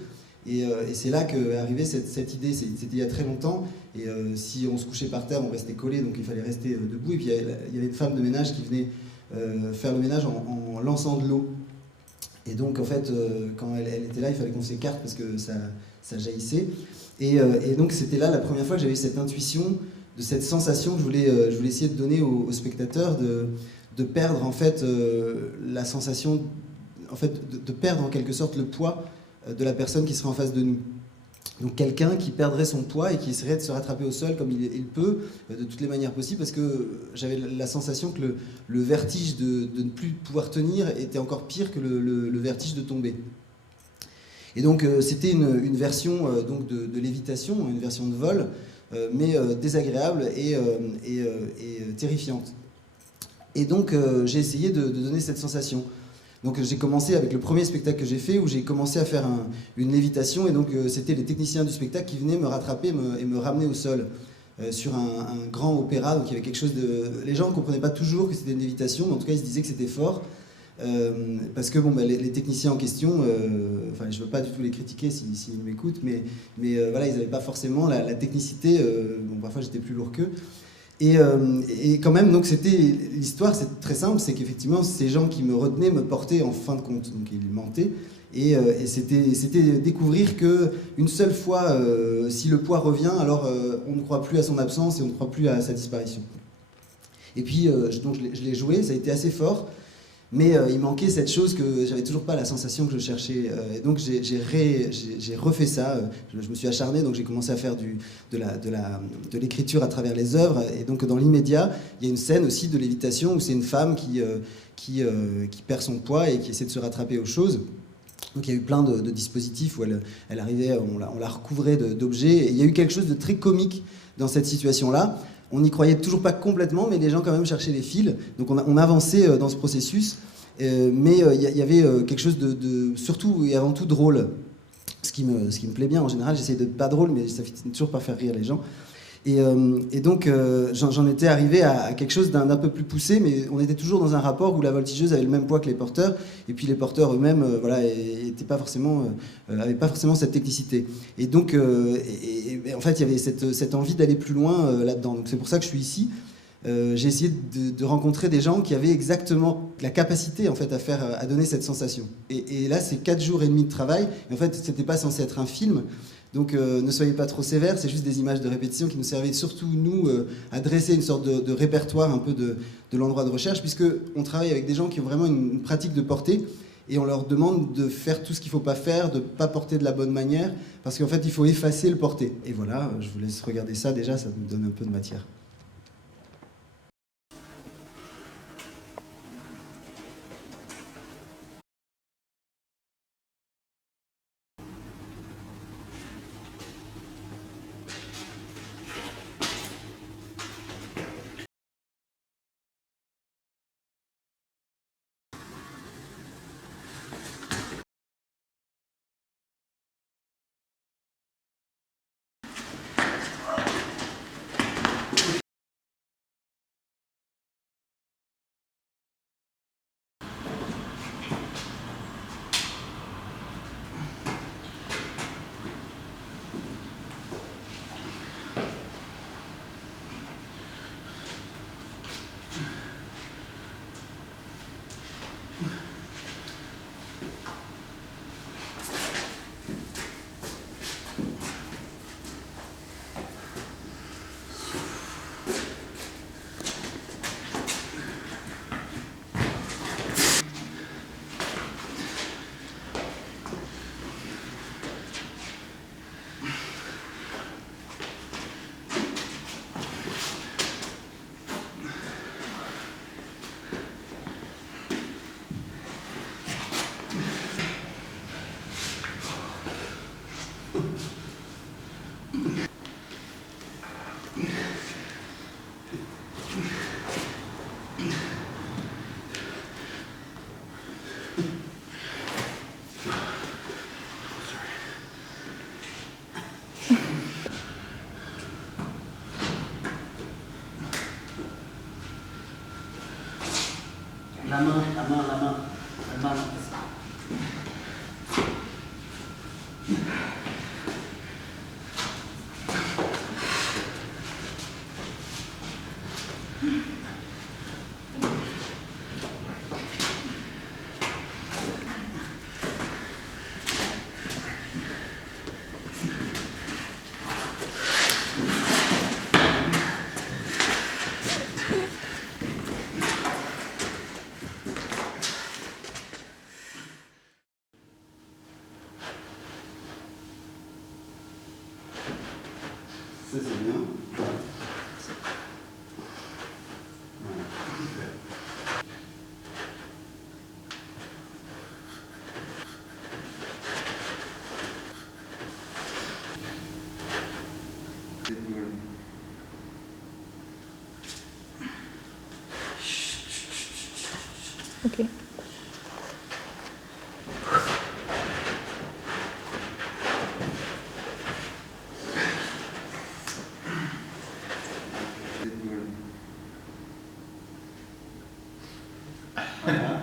Et c'est là qu'est arrivée cette idée. C'était il y a très longtemps, et si on se couchait par terre, on restait collé, donc il fallait rester debout. Et puis il y avait une femme de ménage qui venait faire le ménage en lançant de l'eau. Et donc en fait, quand elle était là, il fallait qu'on s'écarte parce que ça jaillissait. Et donc c'était là la première fois que j'avais eu cette intuition, de cette sensation que je voulais essayer de donner aux spectateurs, de perdre en fait la sensation, en fait, de perdre en quelque sorte le poids de la personne qui serait en face de nous. Donc quelqu'un qui perdrait son poids et qui essaierait de se rattraper au sol comme il peut, de toutes les manières possibles, parce que j'avais la sensation que le vertige de ne plus pouvoir tenir était encore pire que le vertige de tomber. Et donc c'était une version donc de lévitation, une version de vol, mais désagréable et terrifiante. Et donc j'ai essayé de donner cette sensation. Donc j'ai commencé avec le premier spectacle que j'ai fait, où j'ai commencé à faire une lévitation, et donc c'était les techniciens du spectacle qui venaient me rattraper et me ramener au sol sur un grand opéra. Donc il y avait quelque chose de... Les gens ne comprenaient pas toujours que c'était une lévitation, mais en tout cas ils se disaient que c'était fort. Parce que bon, bah, les techniciens en question, enfin je ne veux pas du tout les critiquer s'ils m'écoutent, mais voilà, ils n'avaient pas forcément la technicité, bon, parfois j'étais plus lourd qu'eux. Et quand même, donc l'histoire, c'est très simple, c'est qu'effectivement ces gens qui me retenaient me portaient en fin de compte, donc ils mentaient, et c'était découvrir que une seule fois, si le poids revient, alors on ne croit plus à son absence et on ne croit plus à sa disparition. Et puis donc je l'ai joué, ça a été assez fort. Mais il manquait cette chose que j'avais toujours pas la sensation que je cherchais. Et donc j'ai refait ça. Je me suis acharné, donc j'ai commencé à faire de l'écriture à travers les œuvres. Et donc dans l'immédiat, il y a une scène aussi de lévitation où c'est une femme qui perd son poids et qui essaie de se rattraper aux choses. Donc il y a eu plein de dispositifs où elle arrivait, on la recouvrait d'objets. Et il y a eu quelque chose de très comique dans cette situation-là. On n'y croyait toujours pas complètement, mais les gens quand même cherchaient les fils. Donc on avançait dans ce processus, mais il y avait quelque chose de surtout et avant tout drôle. Ce qui me plaît bien en général, j'essaie de pas drôle, mais ça finit toujours par faire rire les gens. Et donc j'en étais arrivé à quelque chose d'un peu plus poussé, mais on était toujours dans un rapport où la voltigeuse avait le même poids que les porteurs, et puis les porteurs eux-mêmes voilà, n'avaient pas forcément cette technicité. Et donc en fait il y avait cette envie d'aller plus loin là-dedans. Donc c'est pour ça que je suis ici. J'ai essayé de rencontrer des gens qui avaient exactement la capacité en fait à donner cette sensation. Et là c'est 4 jours et demi de travail. Et en fait c'était pas censé être un film. Donc ne soyez pas trop sévères, c'est juste des images de répétition qui nous servaient surtout, nous, à dresser une sorte de répertoire un peu de l'endroit de recherche, puisqu'on travaille avec des gens qui ont vraiment une pratique de portée, et on leur demande de faire tout ce qu'il ne faut pas faire, de ne pas porter de la bonne manière, parce qu'en fait, il faut effacer le porté. Et voilà, je vous laisse regarder ça déjà, ça nous donne un peu de matière. La main. Ça, c'est bien. Voilà. Ok. Voilà.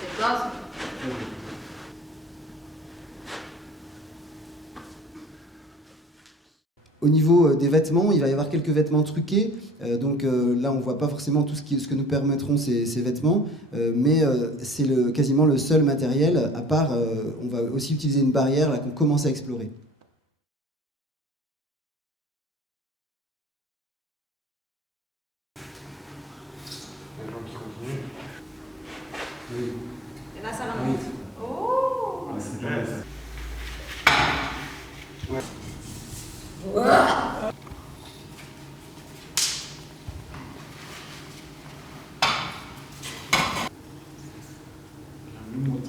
C'est quoi? Au niveau des vêtements, il va y avoir quelques vêtements truqués. Donc là, on ne voit pas forcément tout ce que nous permettront ces vêtements, mais c'est quasiment le seul matériel, à part, on va aussi utiliser une barrière là qu'on commence à explorer. Et là, ça la monte. Oh! C'est bien. Ouais.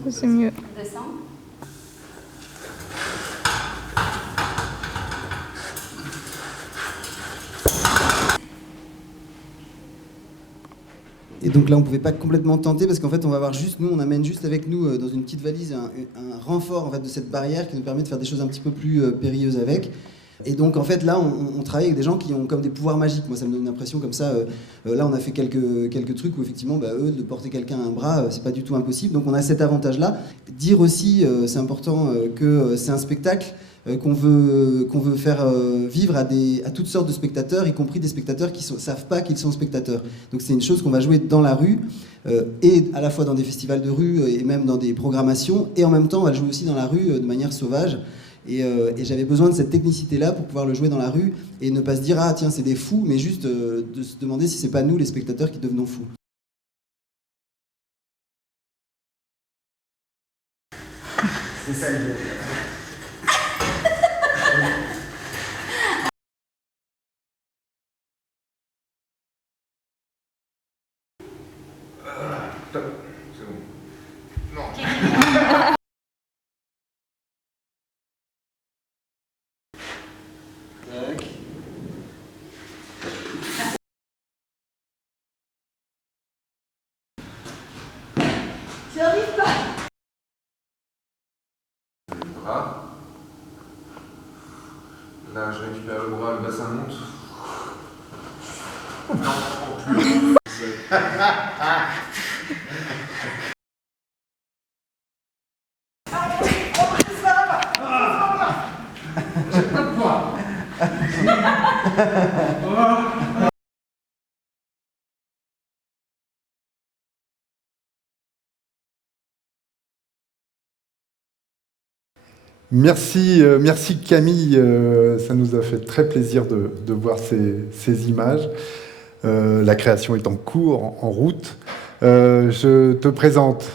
C'est mieux. Descends. Et donc là, on ne pouvait pas complètement tenter parce qu'en fait, on va avoir juste, nous, on amène juste avec nous dans une petite valise un renfort en fait, de cette barrière qui nous permet de faire des choses un petit peu plus périlleuses avec. Et donc en fait là on travaille avec des gens qui ont comme des pouvoirs magiques. Moi ça me donne une impression comme ça. Là on a fait quelques trucs où effectivement eux de porter quelqu'un à un bras c'est pas du tout impossible. Donc on a cet avantage là. Dire aussi c'est important que c'est un spectacle qu'on veut faire vivre à toutes sortes de spectateurs, y compris des spectateurs qui savent pas qu'ils sont spectateurs. Donc c'est une chose qu'on va jouer dans la rue, et à la fois dans des festivals de rue et même dans des programmations, et en même temps on va le jouer aussi dans la rue de manière sauvage. Et j'avais besoin de cette technicité-là pour pouvoir le jouer dans la rue et ne pas se dire « Ah tiens, c'est des fous », mais juste de se demander si c'est pas nous, les spectateurs, qui devenons fous. C'est ça l'idée. Top, c'est bon. Non. Tac. Tu arrives pas. Le bras. Là, je récupère le bras, le bassin monte. Non, plus. J'ai pas de poids. Merci Camille, ça nous a fait très plaisir de voir ces images. La création est en cours, en route. Je te présente.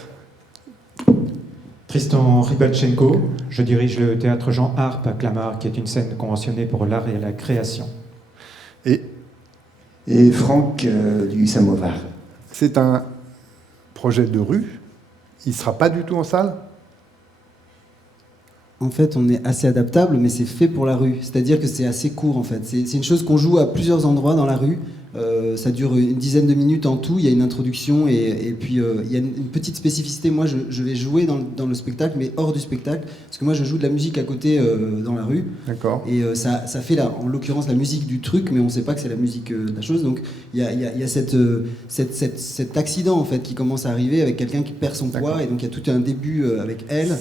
Tristan Rybalchenko, je dirige le théâtre Jean Harpe à Clamart, qui est une scène conventionnée pour l'art et la création. Et Franck du Samovar. C'est un projet de rue. Il ne sera pas du tout en salle? En fait, on est assez adaptable, mais c'est fait pour la rue. C'est-à-dire que c'est assez court, en fait. C'est une chose qu'on joue à plusieurs endroits dans la rue. Ça dure une dizaine de minutes en tout. Il y a une introduction et puis il y a une petite spécificité. Moi, je vais jouer dans le spectacle, mais hors du spectacle, parce que moi, je joue de la musique à côté dans la rue. D'accord. Et ça fait, en l'occurrence, la musique du truc, mais on ne sait pas que c'est la musique de la chose. Donc, il y a cet accident, en fait, qui commence à arriver avec quelqu'un qui perd son poids. Et donc, il y a tout un début avec elle.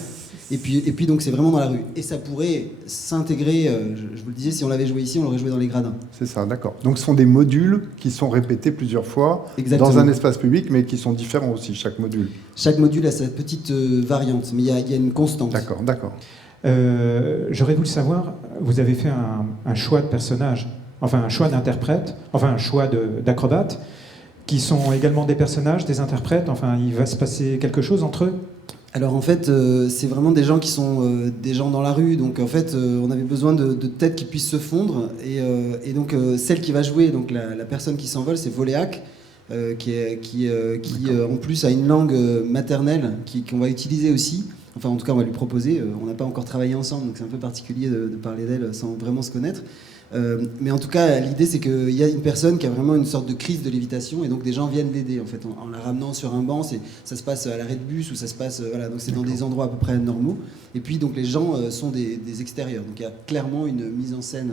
Et puis donc c'est vraiment dans la rue. Et ça pourrait s'intégrer, je vous le disais, si on l'avait joué ici, on l'aurait joué dans les gradins. C'est ça, d'accord. Donc ce sont des modules qui sont répétés plusieurs fois Exactement. dans un espace public, mais qui sont différents aussi, chaque module. Chaque module a sa petite variante, mais il y a une constante. D'accord, d'accord. J'aurais voulu savoir, vous avez fait un choix de personnage, enfin un choix d'interprète, enfin un choix d'acrobates, qui sont également des personnages, des interprètes, enfin il va se passer quelque chose entre eux? Alors en fait, c'est vraiment des gens qui sont des gens dans la rue. Donc en fait, on avait besoin de têtes qui puissent se fondre. Et donc celle qui va jouer, donc la personne qui s'envole, c'est Voléac, qui en plus a une langue maternelle qu'on va utiliser aussi. Enfin en tout cas, on va lui proposer. On n'a pas encore travaillé ensemble, donc c'est un peu particulier de parler d'elle sans vraiment se connaître. Mais en tout cas, l'idée c'est qu'il y a une personne qui a vraiment une sorte de crise de lévitation et donc des gens viennent l'aider en fait en la ramenant sur un banc. Ça se passe à l'arrêt de bus ou ça se passe voilà, donc c'est dans des endroits à peu près normaux. Et puis donc les gens sont des extérieurs. Donc il y a clairement une mise en scène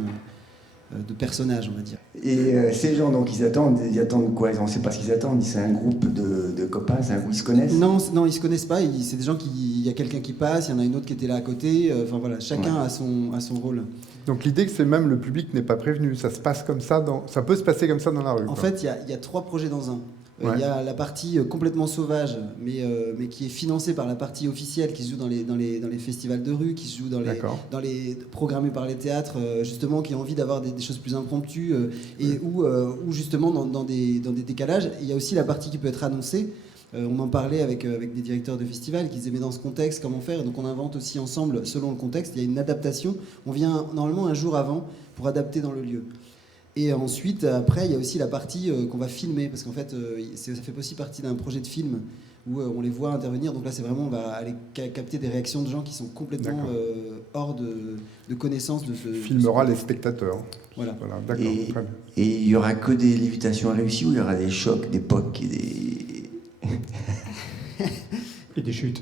de personnages, on va dire. Et ces gens, donc, ils attendent quoi? On ne sait pas ce qu'ils attendent. C'est un groupe de copains, ils se connaissent? Non, ils se connaissent pas. C'est des gens il y a quelqu'un qui passe, il y en a une autre qui était là à côté. Enfin voilà, chacun a son rôle. Donc l'idée que c'est même le public n'est pas prévenu. Ça se passe comme ça, ça peut se passer comme ça dans la rue. En fait, il y a 3 projets dans un. Il y a la partie complètement sauvage, mais qui est financée par la partie officielle, qui se joue dans les festivals de rue, qui se joue dans les programmés par les théâtres, justement, qui ont envie d'avoir des choses plus impromptues, et où justement, dans des décalages, il y a aussi la partie qui peut être annoncée. On en parlait avec des directeurs de festivals qui disaient mais dans ce contexte comment faire, et donc on invente aussi ensemble selon le contexte. Il y a une adaptation, on vient normalement un jour avant pour adapter dans le lieu. Et ensuite, après, il y a aussi la partie qu'on va filmer, parce qu'en fait, ça fait aussi partie d'un projet de film où on les voit intervenir. Donc là, c'est vraiment, on va aller capter des réactions de gens qui sont complètement hors de connaissance de ce... Filmera les spectateurs. Voilà. D'accord, très bien. Et il n'y aura que des lévitations réussies ou il y aura des chocs, des pocs et des... Et des chutes,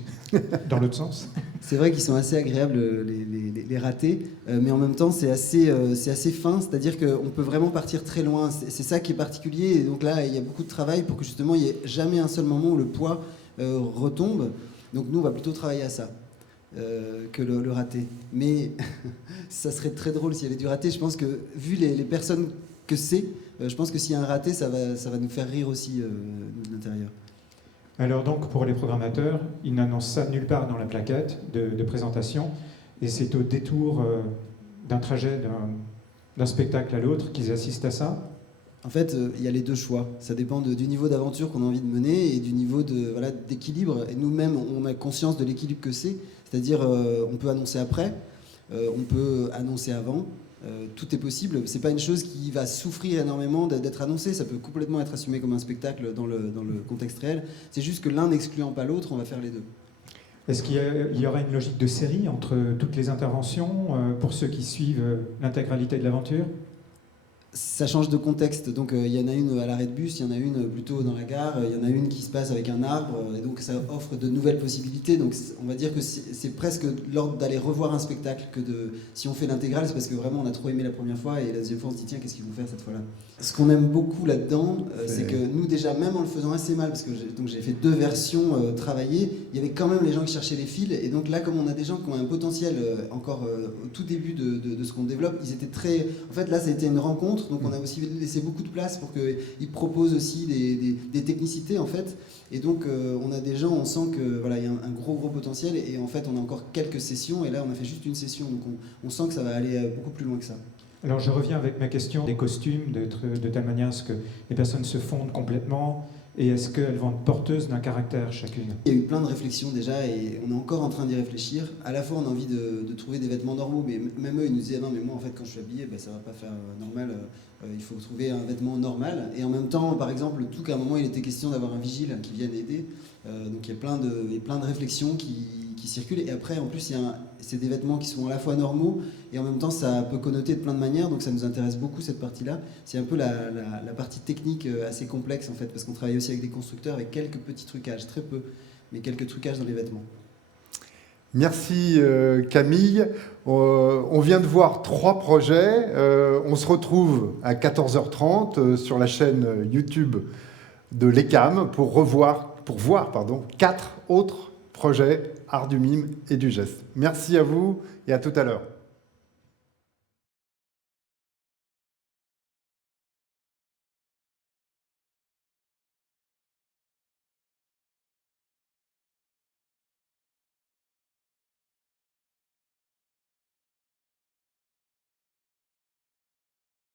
dans l'autre sens. C'est vrai qu'ils sont assez agréables, les ratés, mais en même temps, c'est assez fin, c'est-à-dire qu'on peut vraiment partir très loin. C'est ça qui est particulier, et donc là, il y a beaucoup de travail pour que justement, il n'y ait jamais un seul moment où le poids retombe. Donc nous, on va plutôt travailler à ça, que le raté. Mais ça serait très drôle s'il y avait du raté. Je pense que, vu les personnes que c'est, je pense que s'il y a un raté, ça va nous faire rire aussi de l'intérieur. Alors donc, pour les programmateurs, ils n'annoncent ça nulle part dans la plaquette de présentation, et c'est au détour d'un trajet d'un spectacle à l'autre qu'ils assistent à ça. En fait, il y a les deux choix. Ça dépend du niveau d'aventure qu'on a envie de mener et du niveau d'équilibre. Et nous-mêmes, on a conscience de l'équilibre que c'est. C'est-à-dire, on peut annoncer après, on peut annoncer avant. Tout est possible. C'est pas une chose qui va souffrir énormément d'être annoncée. Ça peut complètement être assumé comme un spectacle dans le contexte réel. C'est juste que l'un n'excluant pas l'autre, on va faire les deux. Est-ce qu'il y aura une logique de série entre toutes les interventions pour ceux qui suivent l'intégralité de l'aventure ? Ça change de contexte, donc il y en a une à l'arrêt de bus, il y en a une plutôt dans la gare, il y en a une qui se passe avec un arbre, et donc ça offre de nouvelles possibilités. Donc on va dire que c'est presque l'ordre d'aller revoir un spectacle que si on fait l'intégrale, c'est parce que vraiment on a trop aimé la première fois, et la deuxième fois on se dit tiens, qu'est-ce qu'ils vont faire cette fois-là. Ce qu'on aime beaucoup là-dedans, c'est que nous déjà, même en le faisant assez mal, parce que j'ai fait 2 versions travaillées, il y avait quand même les gens qui cherchaient les fils, et donc là comme on a des gens qui ont un potentiel encore au tout début de ce qu'on développe, ils étaient très... En fait là ça a été une rencontre. Donc on a aussi laissé beaucoup de place pour qu'ils proposent aussi des technicités en fait. Et donc on a des gens, on sent que voilà, il y a un gros potentiel, et en fait on a encore quelques sessions, et là on a fait juste une session, donc on sent que ça va aller beaucoup plus loin que ça. Alors je reviens avec ma question des costumes, de telle manière à ce que les personnes se fondent complètement, et est-ce qu'elles vont être porteuses d'un caractère chacune? Il y a eu plein de réflexions déjà et on est encore en train d'y réfléchir. À la fois on a envie de trouver des vêtements normaux, mais même eux ils nous disaient non mais moi en fait quand je suis habillé ça va pas faire normal, il faut trouver un vêtement normal. Et en même temps par exemple tout qu'à un moment il était question d'avoir un vigile qui vienne aider. Donc il y a plein de réflexions qui circulent. Et après en plus c'est des vêtements qui sont à la fois normaux et en même temps ça peut connoter de plein de manières. Donc ça nous intéresse beaucoup cette partie-là. C'est un peu la partie technique assez complexe en fait, parce qu'on travaille aussi avec des constructeurs avec quelques petits trucages, très peu, mais quelques trucages dans les vêtements. Merci Camille. On vient de voir 3 projets. On se retrouve à 14h30 sur la chaîne YouTube de l'ECAM pour voir 4 autres projets art du mime et du geste. Merci à vous et à tout à l'heure.